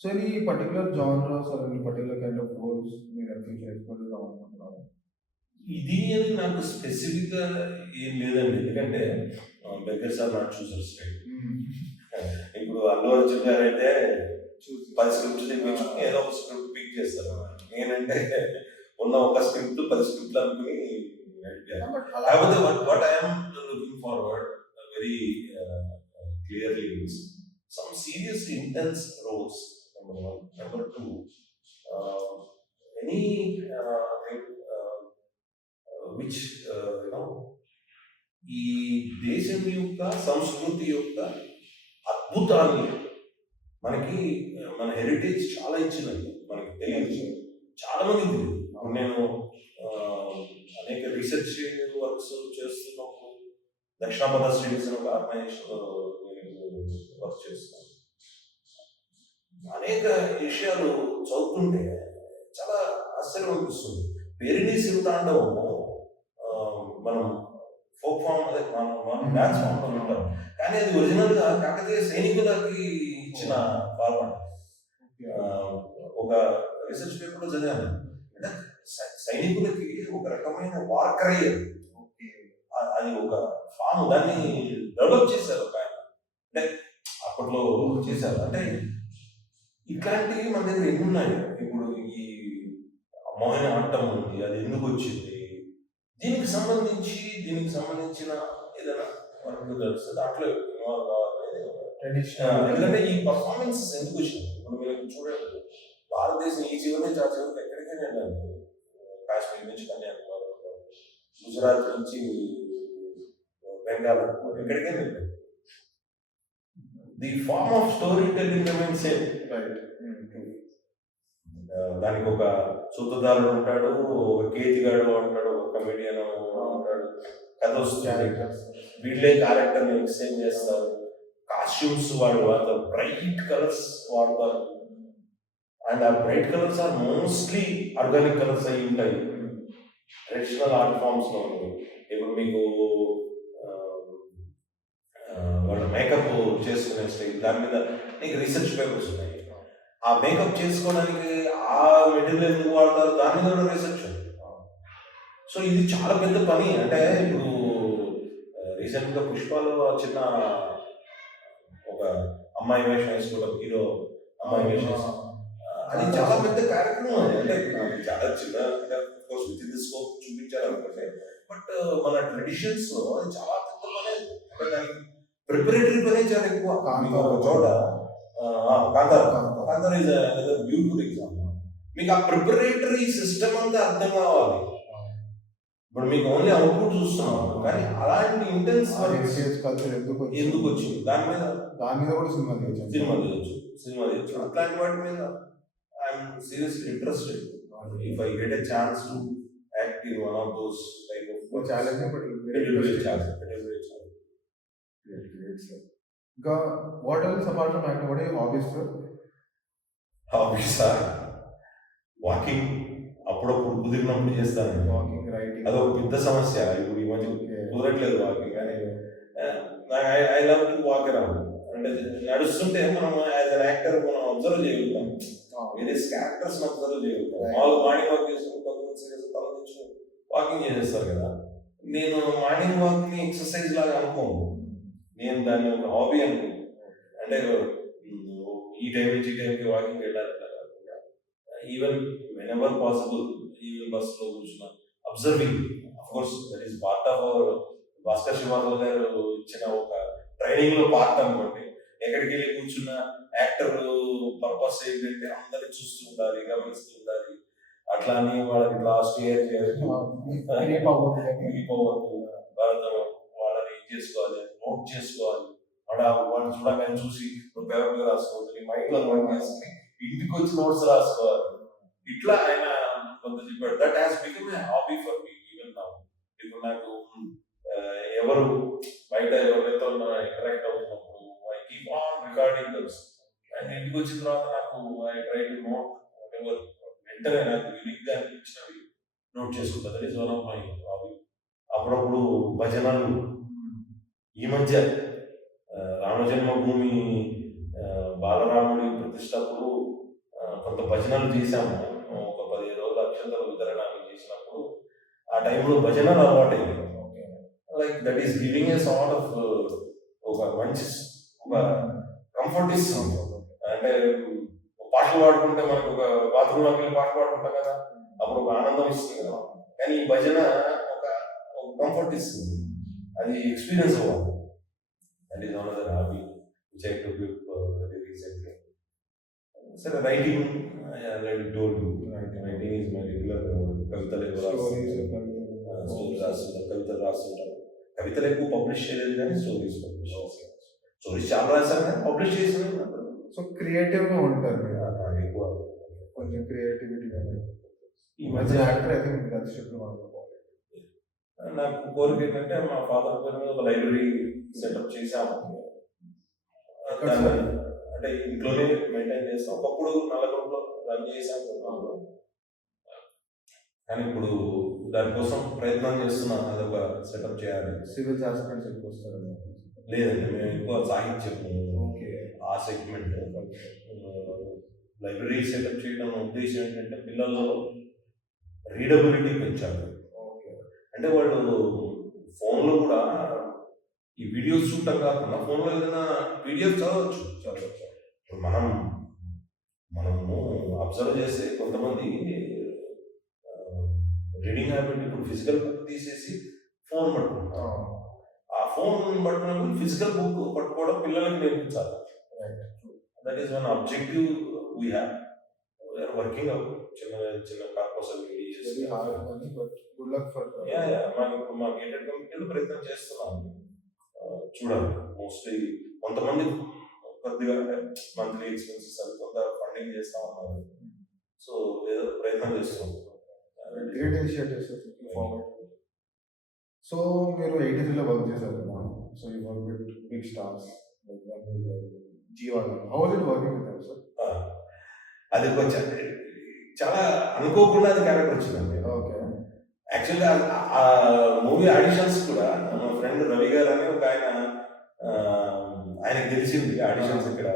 So any particular genres or any particular kind of roles మీరు ఫ్యూచర్ ఎక్స్ప్లోర్ చేద్దామనుకుంటున్నారా? ఇది అని నాకు స్పెసిఫిక్గా ఏం లేదండి. ఎందుకంటే బెగ్గర్స్ ఆర్ నాట్ చూసర్స్. ఇప్పుడు అల్లు అర్జున్ గారు అయితే 10 స్క్రిప్ట్స్ తెప్పించుకుని ఏదో ఒక స్క్రిప్ట్ పిక్ చేస్తారు. నేనంటే ఉన్న ఒక స్క్రిప్ట్ 10 స్క్రిప్ట్లు అనుకుని కాకపోతే what I'm looking forward very clearly means some serious intense roles. Number 1. Number 2, any which ఈ దేశం యొక్క సంస్కృతి యొక్క అద్భుతాన్ని, మనకి మన హెరిటేజ్ చాలా ఇచ్చినట్టు మనకి తెలియదు, చాలా మంది తెలియదు. నేను అనేక రీసెర్చ్ వర్క్స్ చేస్తున్నప్పుడు దక్షిణాపథ స్టడీస్ అనే ఒక ఆర్గనైజేషన్లో వర్క్ చేస్తున్నాను. అనేక విషయాలు చదువుతుంటే చాలా ఆశ్చర్యం అనిపిస్తుంది. పేరిణి శివతాండవము మనం ఫోక్ ఫామ్, అదే మనం డాన్స్ ఫామ్ అని ఉంటాం, కానీ అది ఒరిజినల్గా కాకతీయ సైనికులకి ఇచ్చిన ఫార్మాట్. ఒక రీసెర్చ్ పేపర్లో చదివాను. అంటే సైనికులకి ఒక రకమైన వార్క్రై, అది ఒక ఫామ్, దాన్ని డెవలప్ చేశారు ఒక ఆయన. అంటే అప్పట్లో చేశారు. అంటే ఇట్లాంటివి మన దగ్గర ఎన్ని ఉన్నాయి. ఇప్పుడు ఈ మోహిని ఆటం ఉంది, అది ఎందుకు వచ్చింది, దీనికి సంబంధించిన ఏదైనా వర్క్ తెలుస్తుంది, దాంట్లో ఇన్వాల్వ్ కావాలనేది. ఎందుకంటే ఈ పర్ఫార్మెన్సెస్ ఎందుకు వచ్చింది. ఇప్పుడు మీరు చూడండి, భారతదేశం ఈ చివరి నుంచి ఆ చివరికి ఎక్కడికైనా వెళ్ళండి. కాశ్మీర్ నుంచి కన్యాకుమారి, గుజరాత్ నుంచి బెంగాల్, ఎక్కడికైనా వెళ్ళండి. The form of storytelling remains same. దానికి ఒక సూత్రధారుడు ఉంటాడు, ఒక కేతిగాడు ఉంటాడు, ఒక కమెడియన్ ఉంటాడు, కథ వస్తుంది, వీళ్ళే క్యారెక్టర్ని ఎక్స్చేంజ్ చేస్తారు. కాస్ట్యూమ్స్ వాడతారు, బ్రైట్ కలర్స్ వాడతారు. అండ్ ఆ bright colours are mostly organic colours అయి ఉంటాయి ట్రెడిషనల్ ఆర్ట్ ఫామ్స్ లో. ఇప్పుడు మీకు వాళ్ళ మేకప్ చేసుకునే స్టైల్, దాని మీద నీకు రీసెర్చ్ పేపర్స్ ఉన్నాయి. ఆ మేకప్ చేసుకోవడానికి ఆ మెటీరియల్ ఎందుకు వాడతారు, దాని మీద కూడా రీసెర్చ్ ఉంది. సో ఇది చాలా పెద్ద పని. అంటే ఇప్పుడు రీసెంట్గా పుష్పలో చిన్న ఒక అమ్మాయి వేషం వేసుకోవడం, హీరో అమ్మాయి వేషం, అది చాలా పెద్ద కార్యక్రమం. అంటే చాలా చిన్న, విత్ ఇన్ ది స్కోప్ చూపించాలనుకుంటే, బట్ మన ట్రెడిషన్స్ లో అది చాలా పెద్ద పని. అంటే దానికి ప్రిపరేటరీ పని చాలా ఎక్కువ. చోట కాంతార ఈజ్ బ్యూటిఫుల్ ఎగ్జాంపుల్. మీకు ఆ ప్రిపరేటరీ సిస్టమ్ అంతా అర్థం కావాలి. ఇప్పుడు మీకు ఓన్లీ అవుట్పుట్ చూస్తున్నాం, కానీ అలాంటి ఇంటెన్స్ హెరిటేజ్ కల్చర్ ఎందుకు వచ్చింది దాని మీద కూడా సినిమా చేయొచ్చు అట్లాంటి వాటి మీద I'm seriously interested. If I get a chance to act in one of those type of challenging but ఇంకా what else apart from acting, what are your hobbies sir? హాబీసా? వాకింగ్ అప్పుడప్పుడు కుదిరినప్పుడు చేస్తాను. Walking, writing. అదొక పెద్ద సమస్య ఇప్పుడు ఈ మధ్య కుదరట్లేదు వాకింగ్. కానీ I love to walk around. అంటే నడుస్తుంటే మనం యాజ్ అన్ యాక్టర్ మనం అబ్జర్వ్ చేయగలుగుతాం, వేరే క్యారెక్టర్స్ అబ్జర్వ్ చేయగలుగుతాం. వాళ్ళు మార్నింగ్ వాక్ చేసుకుంటాం, వాకింగ్ చేసేస్తారు కదా. నేను మార్నింగ్ వాక్ ని ఎక్సర్సైజ్ లాగా అనుకోను, నేను దాన్ని ఒక హాబీ అనుకోను. అంటే ఈ టైం నుంచి ఈ టైంకి వాకింగ్ వెళ్ళాలి కాకుండా even whenever possible, even బస్సులో కూర్చున్నా observing. Of course that is part of our Bhaskar Sivarao garu ఇచ్చిన ఒక ట్రైనింగ్ లో పార్ట్ అనుకోండి. ఎక్కడికి వెళ్ళి కూర్చున్న యాక్టర్ పర్పస్ ఏంటంటే అందరిని చూస్తూ ఉండాలి, గమనిస్తూ ఉండాలి. అట్లా అని వాళ్ళకి లాస్ట్ ఇయర్ వాళ్ళని చేసుకోవాలి, నోట్ చేసుకోవాలి. వాళ్ళు చూడగానే చూసి పేపర్ రాసుకోవాలి, మైండ్ లో నోట్ చేసుకుని ఇంటికి వచ్చి నోట్స్ రాసుకోవాలి. ఇట్లా ఆయన కొంత చెప్పాడు. That has become a hobby for me even now. ఇప్పుడు నాకు ఎవరు బయట ఎవరైతే ఇంటరాక్ట్ అవుతున్నప్పుడు I keep on recording those. And ఇంటికి వచ్చిన తర్వాత నాకు I try to note what ever వెంటనే నాకు యూనిక్ గా అనిపించినవి నోట్ చేసుకుంటా. That is one of my hobby. అప్పుడప్పుడు భజనలు, ఈ మధ్య రామజన్మభూమి బాలరాముడి ప్రతిష్టప్పుడు కొంత భజనలు చేశాము. ఒక 15 రోజుల అక్షంతల వితరణ చేసినప్పుడు ఆ టైంలో భజనలు అలవాటైంది. Like that is giving a sort of ఒక మంచి ఒక కంఫర్ట్ ఇస్తుంది. అంటే పాటలు పాడుకుంటే మనకు ఒక బాత్రూంలోకి వెళ్ళి పాట పాడుకుంటాం కదా, అప్పుడు ఒక ఆనందం ఇస్తుంది కదా. కానీ ఈ భజన ఒక కంఫర్ట్ ఇస్తుంది, అది ఎక్స్పీరియన్స్ అవ్వాలి. That is one of the hobby which I took very recently. సరే, writing writing is my regular. కవితలు రాస్తుంటాను. కవితలు ఎక్కువ పబ్లిష్ చేయలేదు, కానీ స్టోరీస్ చాలా రాశాను, కానీ పబ్లిష్ చేసిన. సో క్రియేటివ్ గా ఉంటారు ఎక్కువ, కొంచెం క్రియేటివిటీ. ఈ మధ్య యాక్టర్ అయితే నాకు కోరిక ఏంటంటే మా ఫాదర్ పేరు మీద ఒక లైబ్రరీ సెటప్ చేశాము. అంటే ఇంట్లోనే మెయింటైన్ చేస్తాం. ఒకప్పుడు నల్లగొండలో రన్ చేశాము, కానీ ఇప్పుడు దానికోసం ప్రయత్నం చేస్తున్నాం. అదొక సెటప్ చేయాలి. సివిల్ ఆస్పిరెంట్స్ ఎక్కువ వస్తారు? లేదండి, మేము ఎక్కువ సాహిత్యము, ఆ సెగ్మెంట్. లైబ్రరీ సెటప్ చేయడం ఉద్దేశం ఏంటంటే పిల్లల్లో రీడబిలిటీ పెంచాలి. అంటే వాళ్ళు ఫోన్లో కూడా ఈ వీడియోస్ చూడటం కాకుండా ఫోన్లో ఏదైనా పీడిఎఫ్ చదవచ్చు. ఇప్పుడు మనము అబ్జర్వ్ చేస్తే కొంతమంది రీడింగ్ హ్యాబిట్, ఇప్పుడు ఫిజికల్ బుక్ తీసేసి ఫోన్ పట్టుకుంటాం. ఆ ఫోన్ పట్టుకున్నప్పుడు ఫిజికల్ బుక్ పట్టుకోవడం పిల్లలకి నేర్పించాలి. That is one objective we have. We're working out చిన్న చిన్న కార్పొసల్ మా గేటెడ్ కమిటీలో ప్రయత్నం చేస్తున్నాము. చూడాలి. మోస్ట్లీ కొంతమంది కొద్దిగా మంత్లీ ఎక్స్పెన్సెస్ అవి కొంత ఫండింగ్ చేస్తా ఉన్నారు. సో ఏదో ప్రయత్నం చేస్తున్నాం. Great initiatives. సో మీరు 83లో వర్క్ చేశారు కదా, so you work with big stars Jiiva. How was it working with them sir? అది కొంచెం చాలా అనుకోకుండా అది క్యారెక్టర్ వచ్చిందండి. ఓకే. యాక్చువల్గా ఆ మూవీ ఆడిషన్స్ కూడా మా ఫ్రెండ్ రవి గారు అని ఒక ఆయనకు తెలిసింది ఆడిషన్స్ ఇక్కడ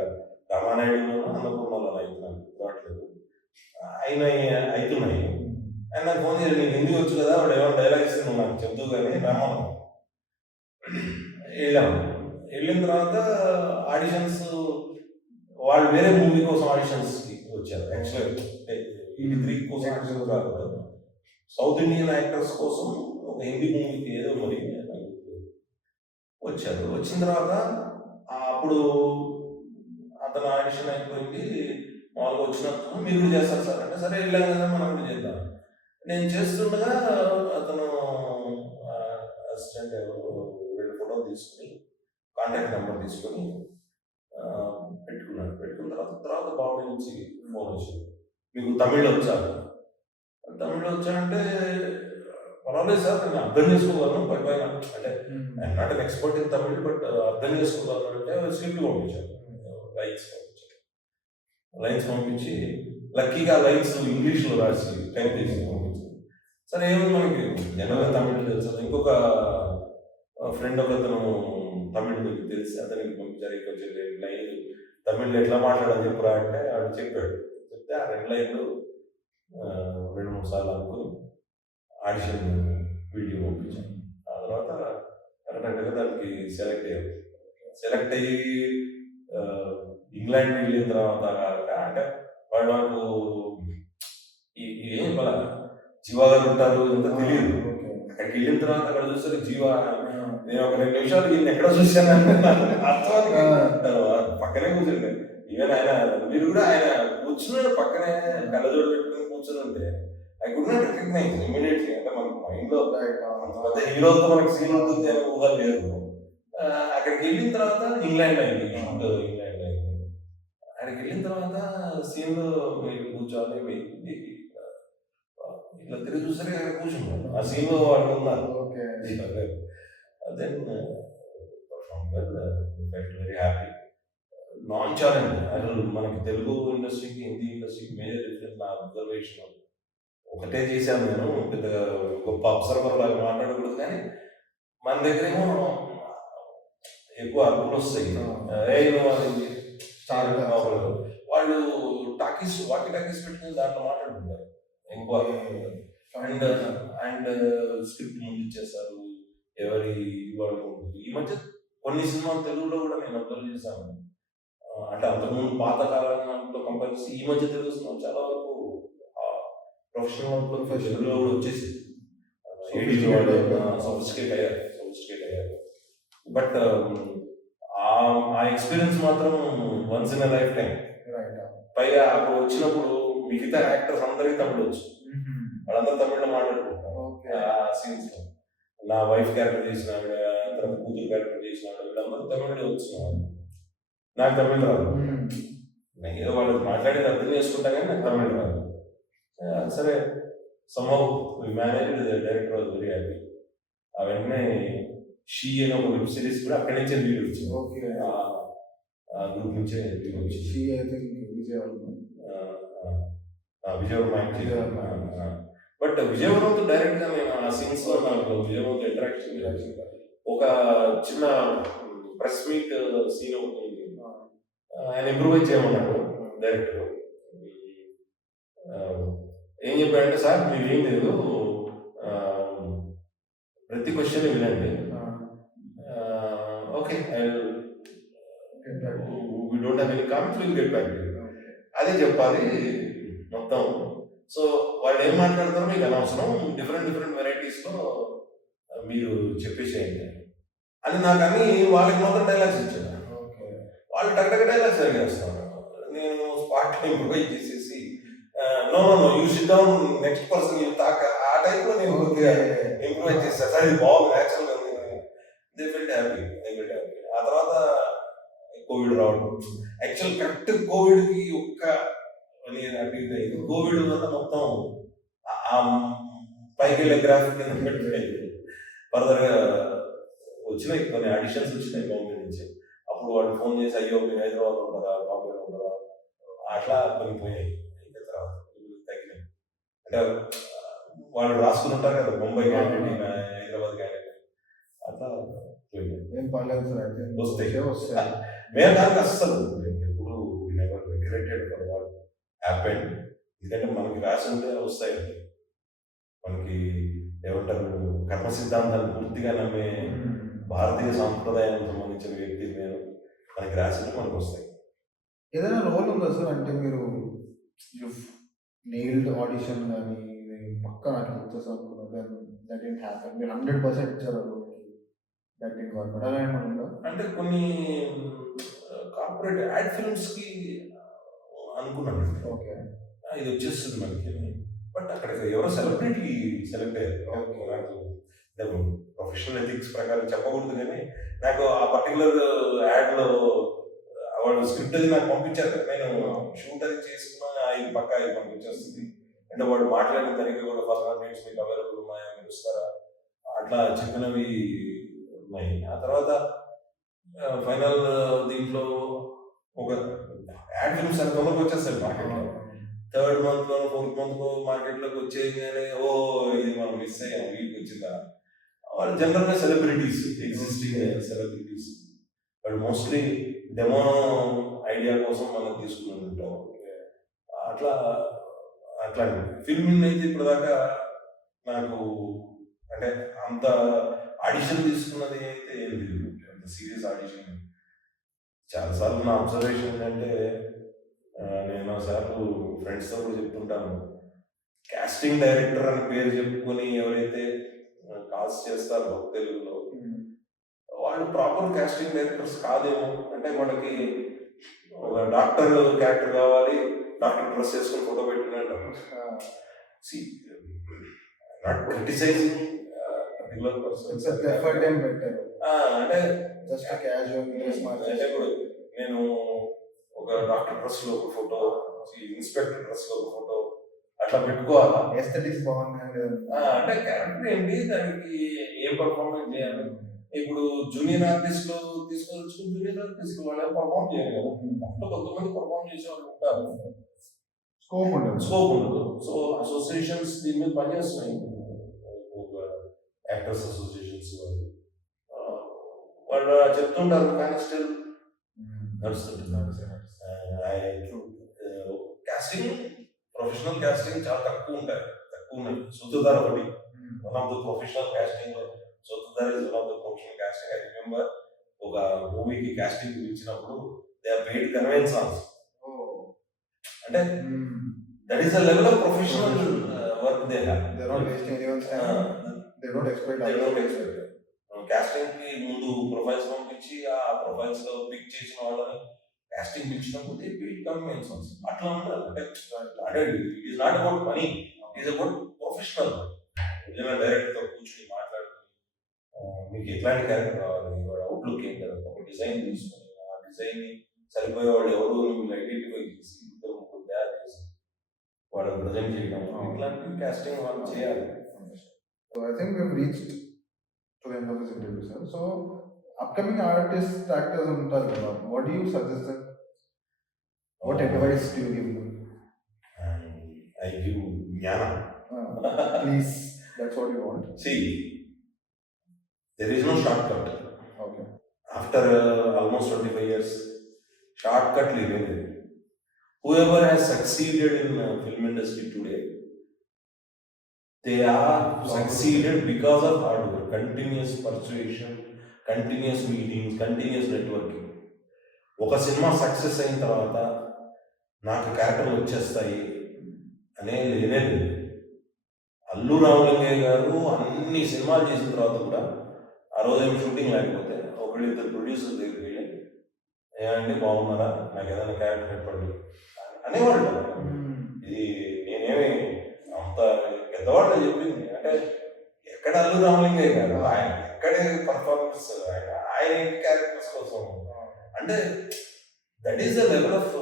రామానాయుడులో అన్నపూర్ణలో అవుతున్నాను అవుతున్నాయి. ఆయన నాకు ఫోన్ చేసి, నీకు హిందీ వచ్చు కదా, వాడు ఏమైనా డైలాగ్ ఇస్తే నువ్వు నాకు చెప్తూ కానీ రామాను వెళ్ళిన తర్వాత ఆడిషన్స్ వాళ్ళు వేరే మూవీ కోసం ఆడిషన్స్కి వచ్చారు. యాక్చువల్గా 83 కోసం కాదు, సౌత్ ఇండియన్ యాక్టర్స్ కోసం ఒక హిందీ మూవీకి ఏదో మరి వచ్చారు. వచ్చిన తర్వాత అప్పుడు అతను ఆడిషన్ అయిపోయింది. మామూలుగా వచ్చినప్పుడు మీరు కూడా చేస్తారు సార్ అంటే, సరే వెళ్ళాం కదా మనం కూడా చేద్దాం. నేను చేస్తుండగా అతను అసిస్టెంట్ 2 ఫోటోలు తీసుకుని కాంటాక్ట్ నెంబర్ తీసుకొని పెట్టుకున్నాడు. పెట్టుకున్న తర్వాత బాంబే నుంచి ఫోన్ వచ్చింది, మీకు తమిళ్ వచ్చా? తమిళ్ వచ్చా అంటే, పర్వాలేదు సార్ నేను అర్థం చేసుకోగలను, బట్ అంటే I'm not an expert in Tamil, but అర్థం చేసుకోగలను అంటే స్క్రిప్ట్ పంపించాను, లైన్స్ పంపించి లక్కీగా లైన్స్ ఇంగ్లీష్లో రాసి టైప్ చేసి పంపించాను. సరే ఏమో మనకి జనరల్గా తమిళ్ తెలుసు. ఇంకొక ఫ్రెండ్ ఒకతను తమిళ్ మీకు తెలిసి అతనికి పంపించారు, కొంచెం లైన్ తమిళ్లో ఎట్లా మాట్లాడాలని చెప్పురా అంటే వాడు చెప్పాడు. చెప్తే ఆ 2 లైన్లు 2-3 సార్లు అనుకుని ఆడిషన్ వీడియో పంపించాను. ఆ తర్వాత కరెక్ట్గా దానికి సెలెక్ట్ అయ్యాం. సెలెక్ట్ అయ్యి ఇంగ్లాండ్ వెళ్ళిన తర్వాత అంటే వాడు నాకు ఏం పల జీవా గారు ఉంటారు ఇంత తెలియదు. అక్కడికి వెళ్ళిన తర్వాత అక్కడ చూస్తే జీవా, నేను ఒక 2 నిమిషాలు ఈయన ఎక్కడ చూశాను పక్కనే కూర్చుండే. ఈవెన్ ఆయన మీరు కూడా ఆయన కూర్చున్నాడు పక్కనే కళ్ళజోడు పెట్టుకుని కూర్చుని ఉంటే I could not recognise immediately. అంటే మనకు మైండ్లో పెద్ద హీరోతో మనకి సీన్ ఉంటుంది అని ఊహ లేదు. అక్కడికి వెళ్ళిన తర్వాత ఇంగ్లాండ్ అయింది, ఇంగ్లాండ్ అయింది. అక్కడికి వెళ్ళిన తర్వాత సీన్లో మీరు కూర్చోవాలి, ఇట్లా తిరిగి చూసరి కూర్చున్నాను. ఆ సీన్లో వాళ్ళు ఉన్నారు. Then very happy. Non challenge అసలు మనకి తెలుగు ఇండస్ట్రీకి హిందీ ఇండస్ట్రీకి మేజర్ డిఫరెన్స్ నా అబ్జర్వేషన్. ఒకటే చేశాను నేను, పెద్దగా గొప్ప అబ్జర్వర్ లాగా మాట్లాడకూడదు, కానీ మన దగ్గర ఏమో ఎక్కువ అర్థులు వస్తాయి. వాళ్ళు టాకీస్ వాకి టాకీస్ పెట్టుకుని దాంట్లో మాట్లాడుకుంటారు ఎక్కువ. అండ్ స్క్రిప్ట్ ముందు ఇచ్చేస్తారు ఎవరి వాళ్ళు. ఈ మధ్య కొన్ని సినిమాలు తెలుగులో కూడా నేను అబ్జర్వ్ చేశాను. అంటే అంతకుముందు పాత కాలంతో కంపేర్ చేసి ఈ మధ్య తెలుగు సినిమాలు చాలా వరకు ప్రొఫెషనల్ కూడా వచ్చేసి సోఫిస్టికేట్ అయ్యారు. బట్ ఆ ఎక్స్పీరియన్స్ మాత్రం వన్స్ ఇన్ లైఫ్ టైం. పైగా అప్పుడు వచ్చినప్పుడు మిగతా యాక్టర్స్ అందరికీ తమిళ వచ్చు, వాళ్ళందరూ తమిళ్లో మాట్లాడుకుంటారు సీన్స్ లో. నా వైఫ్ క్యారెక్టర్ చేసిన ఆవిడ, తర్వాత కూతురు క్యారెక్టర్ చేసిన ఆవిడ, వీళ్ళందరూ తమిళలో వచ్చిన. నాకు తమిళ రాదు, నేను ఏదో వాళ్ళు మాట్లాడేది అర్థం చేసుకుంటా కానీ నాకు తమిళ రాదు. సరే somehow we managed. Director was very happy. ఆ వెంటనే షీ అనే ఒక వెబ్ సిరీస్ కూడా అక్కడి నుంచే లీడ్ వచ్చింది, ఆ గ్రూప్ నుంచే లీడ్ వచ్చింది. విజయవాడ. బట్ విజయవాడతో డైరెక్ట్ గా నేను ఆ సీన్స్ లో నాకు విజయవాడతో ఇంటరాక్షన్ లేదు. ఒక చిన్న ప్రెస్ మీట్ సీన్ ఒకటి ఉంది, ఆయన ఇంప్రూవైజ్ చేయమన్నాడు డైరెక్టర్. ఏం చెప్పాడంటే, సార్ మీరు ఏం లేదు, ప్రతి క్వశ్చన్ వినండి, okay we don't have any comments, will get back to you. అదే చెప్పాలి మొత్తం. సో వాళ్ళు ఏం మాట్లాడతారో మీకు అనవసరం, డిఫరెంట్ వెరైటీస్లో మీరు చెప్పేసేయండి అని నాకు అని వాళ్ళకి మాత్రం డైలాగ్స్ ఇచ్చాను. వాళ్ళు టక్ డైలాగ్స్ అడిగేస్తాను, నేను స్పాట్లో ఇంప్రూవైజ్ చేసేసి no you sit down, next person you talk, ఆ టైప్లో నేను ఇంప్రూవైజ్ చేస్తాను. సార్ ఇది బాగుంది, న్యాచురల్గా ఉంది. They felt happy. ఆ తర్వాత కోవిడ్ రావడం, యాక్చువల్ కరెక్ట్ కోవిడ్కి ఒక్క కోవిడ్ వల్ల మొత్తం పైకి వెళ్ళే గ్రాఫిక్ కింద పెట్టిపోయింది. ఫర్దర్గా వచ్చినాయి కొన్ని ఆడిషన్స్ వచ్చినాయి బాంబే నుంచి. అప్పుడు వాళ్ళు ఫోన్ చేసి, అయ్యో మీరు హైదరాబాద్ ఉంటారా, బాంబేలో ఉంటారా, అట్లా కొన్ని పోయాయి. తగ్గినాయి అంటే వాళ్ళు రాసుకుని ఉంటారు కదా, ముంబై క్యాండిడేట్, హైదరాబాద్ క్యాండిడేట్, అట్లా వస్తాయి. మేము దానికి అస్సలు ఎప్పుడు never regretted for what happened. ఎందుకంటే మనకి రాసి ఉంటే వస్తాయండి. మనకి ఏమంటారు, కర్మ సిద్ధాంతాన్ని పూర్తిగా నమ్మే భారతీయ సాంప్రదాయానికి సంబంధించిన వ్యక్తి నేను, మనకి రాసి మనకు వస్తాయి. ఏదైనా రోల్ ఉందా సార్? అంటే మీరు నెయిల్డ్ ఆడిషన్ కానీ పక్క నాకు వచ్చేసి అనుకున్నారు, దట్ డెంట్ హ్యాపెన్, మీరు 100% ఇచ్చారు దట్ డెంట్ వర్క్, అలా ఏమైనా ఉందా? అంటే కొన్ని కార్పొరేట్ యాడ్ ఫిల్మ్స్కి అనుకున్నానండి. ఓకే. ఇది వచ్చేస్తుంది మనకి అని. బట్ అక్కడ ఎవరో సెలబ్రిటీ సెలెక్ట్ అయ్యారు. Okay. నాకు అంటే ప్రొఫెషనల్ ఎథిక్స్ ప్రకారం చెప్పకూడదు కానీ నాకు ఆ పర్టికులర్ యాడ్లో వాళ్ళు స్క్రిప్ట్ అది నాకు పంపించారు కదా, నేను షూట్ అది చేసుకున్నా ఇది పక్కా ఇది పంపించేస్తుంది. అంటే వాడు మాట్లాడిన దానికి కూడా ఫస్ట్ డేట్స్ మీకు అవైలబుల్ ఉన్నాయా, మీరు వస్తారా, అట్లా చెప్పినవి ఉన్నాయి. ఆ తర్వాత ఫైనల్ దీంట్లో ఒక యాడ్ ఫిల్మ్స్ అని తొందరగా వచ్చేస్తాయి మార్కెట్లో. 3rd month లో 4th month లో మార్కెట్లోకి వచ్చేయగానే ఓ ఇది మనం మిస్ అయ్యాం, వీక్ వచ్చిందా. వాళ్ళు జనరల్గా సెలబ్రిటీస్, ఎగ్జిస్టింగ్ సెలబ్రిటీస్, వాళ్ళు మోస్ట్లీ డెమో ఐడియా కోసం మనం తీసుకుని ఉంటాం. అట్లా అట్లాంటి ఫిల్మ్ అయితే ఇప్పటిదాకా నాకు అంటే అంత ఆడిషన్ తీసుకున్నది అయితే ఏం లేదు, అంత సీరియస్ ఆడిషన్. చాలాసార్లు నా అబ్జర్వేషన్ ఏంటంటే నేను సార్లు ఫ్రెండ్స్తో కూడా చెప్తుంటాను, కాస్టింగ్ డైరెక్టర్ అని పేరు చెప్పుకొని ఎవరైతే కాస్ట్ చేస్తారో తెలుగులో వాళ్ళు ప్రాపర్ కాస్టింగ్ డైరెక్టర్స్ కాదేమో. అంటే మనకి ఒక డాక్టర్ క్యారెక్టర్ కావాలి, డాక్టర్ డ్రెస్ వేసుకొని ఫోటో పెట్టుకున్నాడు. నాట్ క్రిటిసైజింగ్ పర్టికులర్ పర్సన్స్, అంటే జస్ట్ క్యాజువల్ అంటే ఇప్పుడు నేను ఒక డాక్టర్ డ్రెస్ లో ఒక ఫోటో, ఇన్స్పెక్టర్ డ్రెస్ లో ఒక ఫోటో అట్లా పెట్టుకోవాలా. ఎస్థెటిక్స్ బాగుంది అంటే క్యారెక్టర్ ఏంటి, దానికి ఏ పర్ఫార్మెన్స్ చేయాలి. ఇప్పుడు జూనియర్ ఆర్టిస్ట్ లో తీసుకోవచ్చు, జూనియర్ ఆర్టిస్ట్ వాళ్ళే పర్ఫార్మ్ చేయాలి కదా. అంటే కొంతమంది పర్ఫార్మ్ చేసే వాళ్ళు ఉంటారు, స్కోప్ ఉండదు. సో అసోసియేషన్స్ దీని మీద పనిచేస్తున్నాయి, ఒక యాక్టర్స్ అసోసియేషన్స్ వాళ్ళు చెప్తుంటారు, కానీ స్టిల్ నడుస్తుంటుంది. కాస్టింగ్, ప్రొఫెషనల్ కాస్టింగ్ చాలా తక్కువ ఉన్నాయి. సూత్రధార ఒకటి, one of the professional casting. Sutradhara is one of the professional casting. I remember ఒక మూవీకి కాస్టింగ్ ఇచ్చినప్పుడు they are paid conveyance songs. అంటే that is the level of professional work they have. They are not wasting anyone's time. They don't expect casting కి ముందు ప్రొఫైల్స్ పంపించి ఆ ప్రొఫైల్స్ లో పిక్ చేసిన వాళ్ళని కాస్టింగ్ పిలిచినప్పుడు దే పెయిడ్ కన్వెన్స్ సాంగ్స్. అట్లా ఉంటారు. అంటే it is not about money, it is about professional. ఏదైనా డైరెక్టర్ తో కూర్చొని మాట్లాడుతుంది, మీకు ఎట్లాంటి క్యారెక్టర్ కావాలి, వాడు అవుట్లుక్ ఏంటి, ఒక డిజైన్ తీసుకొని ఆ డిజైన్ ని సరిపోయే వాళ్ళు ఎవరు మీరు ఐడెంటిఫై చేసి 2-3 తయారు చేసి వాళ్ళని ప్రజెంట్ చేయడం, ఇట్లాంటి కాస్టింగ్ వాళ్ళు చేయాలి. So I think we've reached to the end of this interview, sir. So upcoming artists, actors ఉంటారు కదా, what do you suggest them? What advice do you give them? I give జ్ఞానం. Please, that's what you want. See, there is no shortcut. Okay. After almost 25 years, shortcut living. Whoever has succeeded in film industry today, they are succeeded because of hard work, continuous persuasion, continuous meetings, continuous networking. ఒక సినిమా సక్సెస్ అయిన తర్వాత నాకు క్యారెక్టర్లు వచ్చేస్తాయి అనే లేదు. అల్లు రామలింగయ్య గారు అన్ని సినిమాలు చేసిన తర్వాత కూడా ఆ రోజు ఏమి షూటింగ్ లేకపోతే ఒకళ్ళు 2 ప్రొడ్యూసర్ దగ్గరికి వెళ్ళి ఏమండి బాగున్నారా, నాకు ఏదైనా క్యారెక్టర్ చెప్పండి అనేవాళ్ళు. ఇది నేనేమి అంత పెద్దవాళ్ళు చెప్పింది అంటే ఎక్కడ అల్లు రామలింగయ్య గారు ఆయన ఎక్కడే పర్ఫార్మెన్స్ ఆయన క్యారెక్టర్స్ కోసం అంటే that is the level of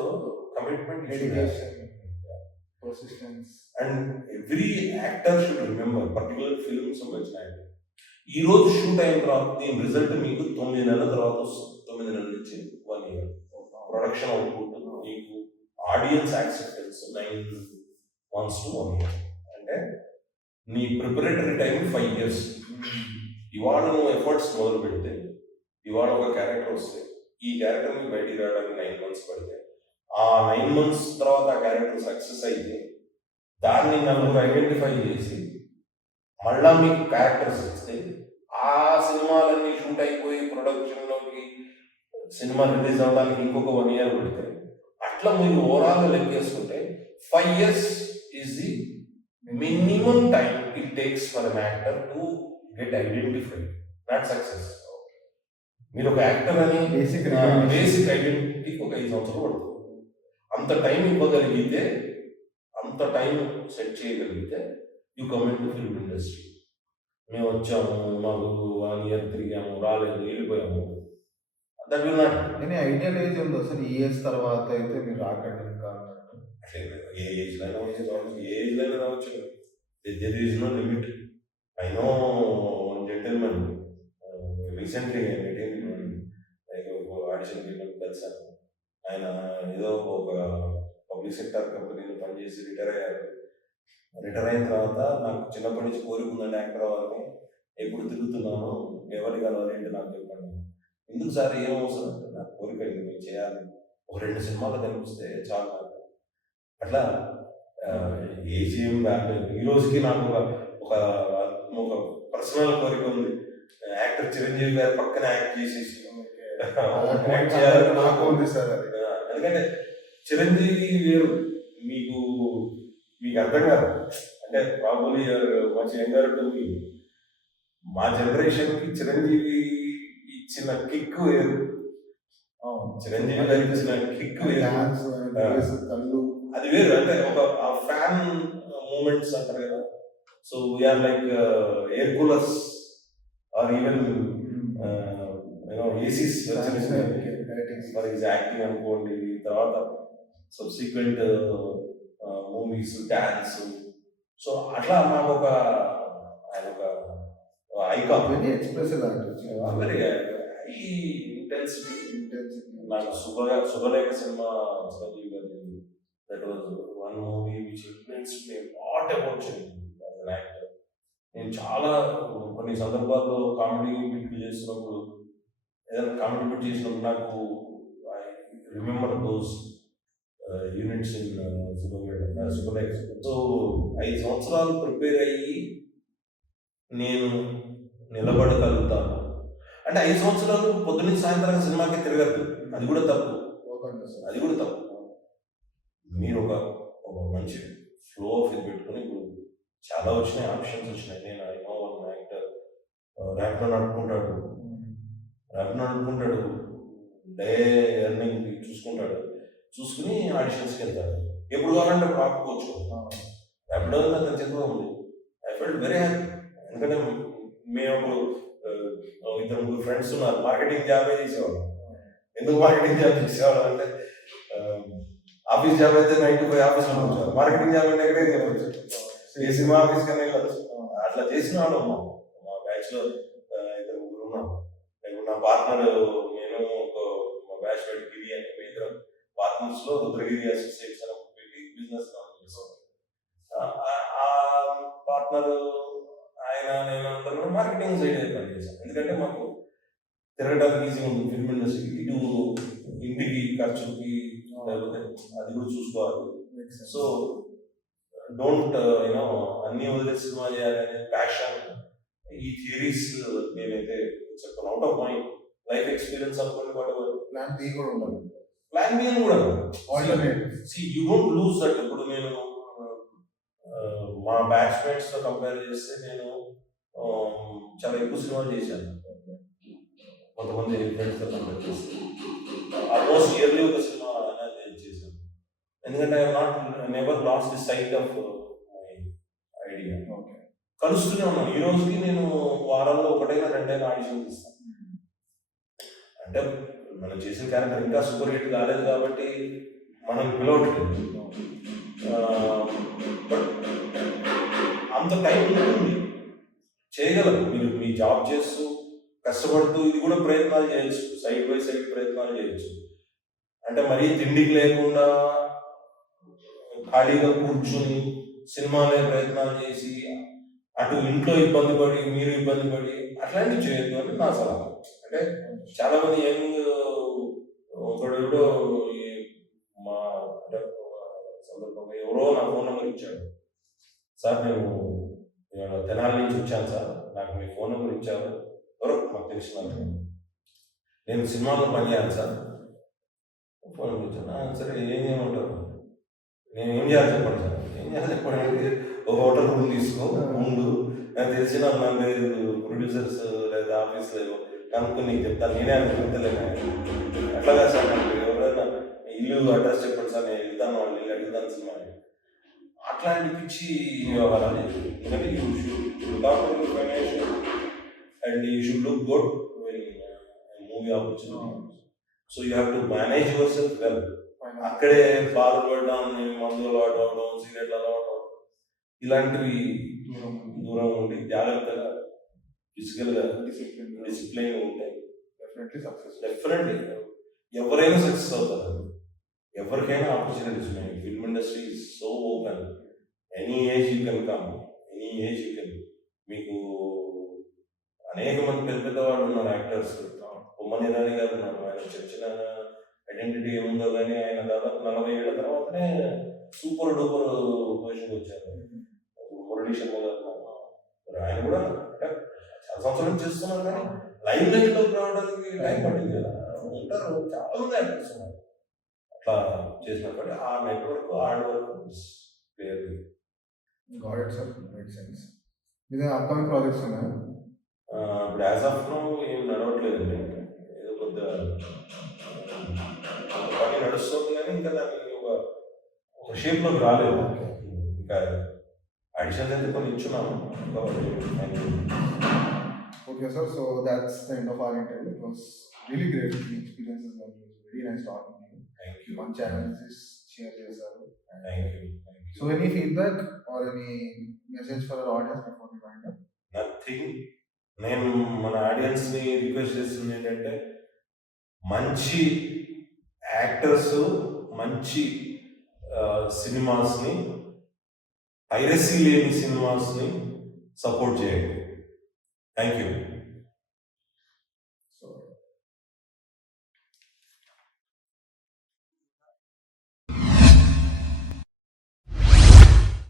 commitment, dedication, persistence. And every actor should remember particular films వచ్చినాయండి. ఈ రోజు షూట్ అయిన తర్వాత దీని రిజల్ట్ మీకు 9 నెలల తర్వాత వస్తుంది. 9 నెలల నుంచి 1 year ప్రొడక్షన్ అవుట్పుట్, మీకు audience acceptance 9 months to 1 year. అంటే నీ ప్రిపరేటరీ టైం 5 years. ఇవాళ నువ్వు ఎఫర్ట్స్ మొదలు పెడితే ఇవాళ ఒక క్యారెక్టర్ వస్తే ఈ క్యారెక్టర్ మీకు బయటికి రావడానికి 9 months పడితే ఆ 9 months తర్వాత ఆ క్యారెక్టర్ సక్సెస్ అయితే దాన్ని నలుగురు ఐడెంటిఫై చేసి మళ్ళా మీకు క్యారెక్టర్స్ ఇస్తే ఆ సినిమాలన్నీ షూట్ అయిపోయి ప్రొడక్షన్లోకి సినిమా రిలీజ్ అవ్వడానికి ఇంకొక 1 year పడితే అట్లా మీరు ఓవరాల్ లెక్కేసుకుంటే 5 years is the minimum time it takes for an actor to get identified, not success. మీరు ఒక యాక్టర్ అని బేసిక్ ఐడెంటిటీకి ఒక 5 సంవత్సరాలు పడుతుంది. అంత టైం ఇవ్వగలిగితే, అంత టైం సెట్ చేయగలిగితే you come in to film industry. మేము వచ్చాము, మాకు 1 ఇయర్ తిరిగాము, రాలేదు, వెళ్ళిపోయాము. That will not. Any ideal age ఉందా సార్? ఈ ఏజ్ తర్వాత అయితే మీరు రాకండి ఇంకా అన్నట్టు? ఏ ఏజ్లో అయినా వచ్చి రావచ్చు, ఏ ఏజ్లో అయినా రావచ్చు. There is no limit. I know one gentlemen recently audition people కలిసాను. ఆయన ఏదో ఒక పబ్లిక్ సెక్టర్ కంపెనీలో పనిచేసి రిటైర్ అయ్యారు. రిటైర్ అయిన తర్వాత నాకు చిన్నప్పటి నుంచి కోరిక ఉందండి యాక్టర్ అవ్వాలని. ఎప్పుడు తిరుగుతున్నాను, ఎవరికి కలవాలి ఏంటి నాకు చెప్పండి. ఎందుకు సార్ ఏం అవసరం అంటే నాకు కోరిక నేను చేయాలి, ఒక 2 సినిమాలు కనిపిస్తే చాలు నాకు. అట్లా ఏజ్ ఏం రాలేదు. ఈ రోజుకి నాకు ఒక ఒక పర్సనల్ కోరిక ఉంది, యాక్టర్ చిరంజీవి గారి పక్కన యాక్ట్ చేసేసి యాక్ట్ చేయాలని నాకు ఉంది సార్ అది. ఎందుకంటే చిరంజీవి వేరు, మీకు మీకు అర్థం కాదు. అంటే probably much younger to me. మా జనరేషన్కి చిరంజీవి ఇచ్చిన కిక్ వేరు, చిరంజీవి గారు ఇచ్చిన కిక్ వేరు, డాన్స్, వాయిస్, కళ్ళు అది వేరు. అంటే ఒక ఫ్యాన్ మూమెంట్స్ అంటారు కదా. So we're like air coolers or even ACs for his acting అనుకోండి. తర్వాత సబ్సిక్వెంట్ మూవీస్, డాన్స్. సో అట్లా మాకు ఒక ఆయన ఒక icon, very expressive actor, very high intensity. నాకు శుభలేఖ సినిమా చిరంజీవి గారి, that was one movie which influenced me lot about Chiranjeevi as an actor. నేను చాలా కొన్ని సందర్భాల్లో కామెడీ బిట్లు చేసినప్పుడు, ఏదైనా కామెడీ బిట్ చేసినప్పుడు నాకు I remember those units in Subhalekha. So 5 సంవత్సరాలు ప్రిపేర్ అయ్యి నేను నిలబడగలుగుతాను అంటే 5 సంవత్సరాలు పొద్దున్న సాయంత్రం సినిమాకి తిరగద్దు, అది కూడా తప్పు, అది కూడా తప్పు. మీరు ఒక మంచి ఫ్లో ఆఫ్ ఇది పెట్టుకుని, ఇప్పుడు చాలా వచ్చినాయి, ఆప్షన్స్ వచ్చినాయి. నేను ఐ నో వన్ యాక్టర్ ర్యాప్లో నడుపుకుంటాడు, డే ఎర్నింగ్ చూసుకుని ఆడిషన్స్కి వెళ్తాడు. ఎప్పుడు కావాలంటే అప్పుడు ఆపుకోవచ్చు. ర్యాపిడో అతని చేతిలో ఉంది. I felt very happy. ఎందుకంటే మేము అప్పుడు 2-3 ఫ్రెండ్స్ ఉన్నారు, మార్కెటింగ్ జాబే చేసేవాళ్ళం. ఎందుకు మార్కెటింగ్ జాబ్ చేసేవాళ్ళం అంటే, ఆఫీస్ జాబ్ అయితే 9 to 5 ఆఫీస్లో వచ్చారు, మార్కెటింగ్ జాబ్ అంటే ఎక్కడే చేయవచ్చు, ఏ సినిమా ఆఫీస్ కన్నా వెళ్ళచ్చు. అట్లా చేసిన వాళ్ళం మా బ్యాచ్లో 2-3 ఉన్నాం. ఇప్పుడు నా పార్ట్నర్, నేను మా బ్యాచ్ మేట్ గిరి అని, మీ ఇద్దరం పార్ట్నర్స్లో రుద్రగిరి అసోసియేట్స్ అని బిజినెస్ చేస్తాం. ఆ పార్ట్నర్ ఆయన, నేను అందరూ మార్కెటింగ్ సైడ్ పనిచేసాం. ఎందుకంటే మాకు తిరగడానికి ఈజీ ఉంటుంది ఫిల్మ్ ఇండస్ట్రీ. ఇటు ఇంటికి ఖర్చుకి లేకపోతే అది కూడా చూసుకోవాలి. సో డోంట్ యూనో అన్ని వదిలే సినిమా చేయాలనే ప్యాషన్, ఈ థియరీస్ నేనైతే చెప్పను. Out of my life experience అనుకోండి, వాట్ ఎవర్. ప్లాన్ బి కూడా ఉండాలి, ప్లాన్ బి కూడా alternative. You don't lose that. ఇప్పుడు నేను మా బ్యాచ్మేట్స్తో కంపేర్ చేస్తే నేను చాలా ఎక్కువ సినిమాలు చేశాను. కొంతమంది ఫ్రెండ్స్తో కంపేర్ చేస్తే ఆల్మోస్ట్ ఇయర్లీ ఒక సినిమా చేశాను. ఎందుకంటే I never lost the sight of my idea. కలుస్తూనే ఉన్నాను. ఈ రోజుకి నేను వారాల్లో 1-2 ఆడిషన్ ఇస్తాను. అంటే మనం చేసిన క్యారెక్టర్ ఇంకా సూపర్ హిట్ కాలేదు కాబట్టి మనం పిలవట్లేదు. బట్ అంత టైం ఉంటుంది, చేయగలరు. మీరు మీ జాబ్ చేస్తూ కష్టపడుతూ ఇది కూడా ప్రయత్నాలు చేయొచ్చు, సైడ్ బై సైడ్ ప్రయత్నాలు చేయొచ్చు. అంటే మరీ తిండికి లేకుండా ఖాళీగా కూర్చుని సినిమాలే ప్రయత్నాలు చేసి అటు ఇంట్లో ఇబ్బంది పడి మీరు ఇబ్బంది పడి అట్లాంటివి చేయొద్దు అని నా సలహా. అంటే చాలా మంది యంగ్ ఒకడు మా సందర్భంగా ఎవరో నా ఫోన్ నెంబర్ ఇచ్చాడు. సార్ నేను తెనాలి నుంచి వచ్చాను సార్, నాకు మీ ఫోన్ నెంబర్ ఇచ్చారు, ఎవరో మాకు తెలిసిన నేను సినిమాలో పనిచేయాలి సార్, ఫోన్ నెంబర్ ఇచ్చాను. సరే ఏం చేయమంటారు, నేను ఏం చేయాలి చెప్పండి సార్. ఏం చేయాలి చెప్పండి, ఒక హోటల్ రూమ్ తీసుకో ఉండు, నాకు తెలిసిన ప్రొడ్యూసర్స్ లేదా ఆఫీస్లో కనుక్కొని నీకు చెప్తాను, నేనే అనుకుంటలేను. అట్లాగా సార్ నాకు ఎవరైనా ఇల్లు అడ్రస్ చెప్పండి సార్, నేను వెళ్తాను, వాళ్ళు ఇల్లు అడుగుతాను సినిమా అని. అట్లాంటి పిచ్చి వ్యవహారాలు ఎందుకంటే you should financial and you should look good movie opportunity. So you have to manage your self well. అక్కడే బాధలు పడడం, మందులు వాడడం, సిగరెట్లు అలవాటం, ఇలాంటివి దూరం ఉండి జాగ్రత్తగా ఫిజికల్గా డిసిప్లైన్ ఉంటే డెఫినెట్లీ ఎవరైనా సక్సెస్ అవుతారు. ఎవరికైనా ఆపర్చునిటీస్ ఉన్నాయి. Film industry is so open. Any age you can come, any age you can. మీకు అనేక మంది పెద్ద పెద్ద వాళ్ళు ఉన్నారు యాక్టర్స్. బొమ్మని ఇరానీ గారు ఉన్నారు. ఆయన చిన్న ఐడెంటిటీ ఏముందో కానీ ఆయన దాదాపు 40 ఏళ్ల తర్వాతనే సూపర్ డూపర్ పొజిషన్కి వచ్చారు. మురళీ శర్మ గారు ఆయన కూడా చాలా సంవత్సరాలు చేస్తున్నారు కానీ లైవ్ లైట్లోకి రావడానికి టైం పట్టింది కదా. ఉంటారు చాలా మంది యాక్టర్స్ ఉన్నారు అట్లా చేసినప్పుడు. ఆ network hard work clearly got it sir, make sense. ఇది అప్కమింగ్ ప్రాజెక్ట్స్ ఉన్నాయా? ఇప్పుడు యాజ్ ఆఫ్ నో ఏం నడవట్లేదండి. ఏదో కొద్ది పని నడుస్తుంది కానీ ఇంకా దాన్ని ఒక షేప్లోకి రాలేదు. ఇంకా అడిషనల్ అయితే కొన్ని ఇచ్చున్నాము. Okay, sir. So that's the end of our interview. It was really great. The experiences were very nice talking to you. Thank you. One channel is share చేశారు. Thank you. So any feedback or any message for our audience before we wind up? Nothing. నేను మన ఆడియన్స్ని రిక్వెస్ట్ చేస్తుంది ఏంటంటే మంచి యాక్టర్స్, మంచి సినిమాస్ని, పైరసీ లేని సినిమాస్ని సపోర్ట్ చేయండి. Thank you.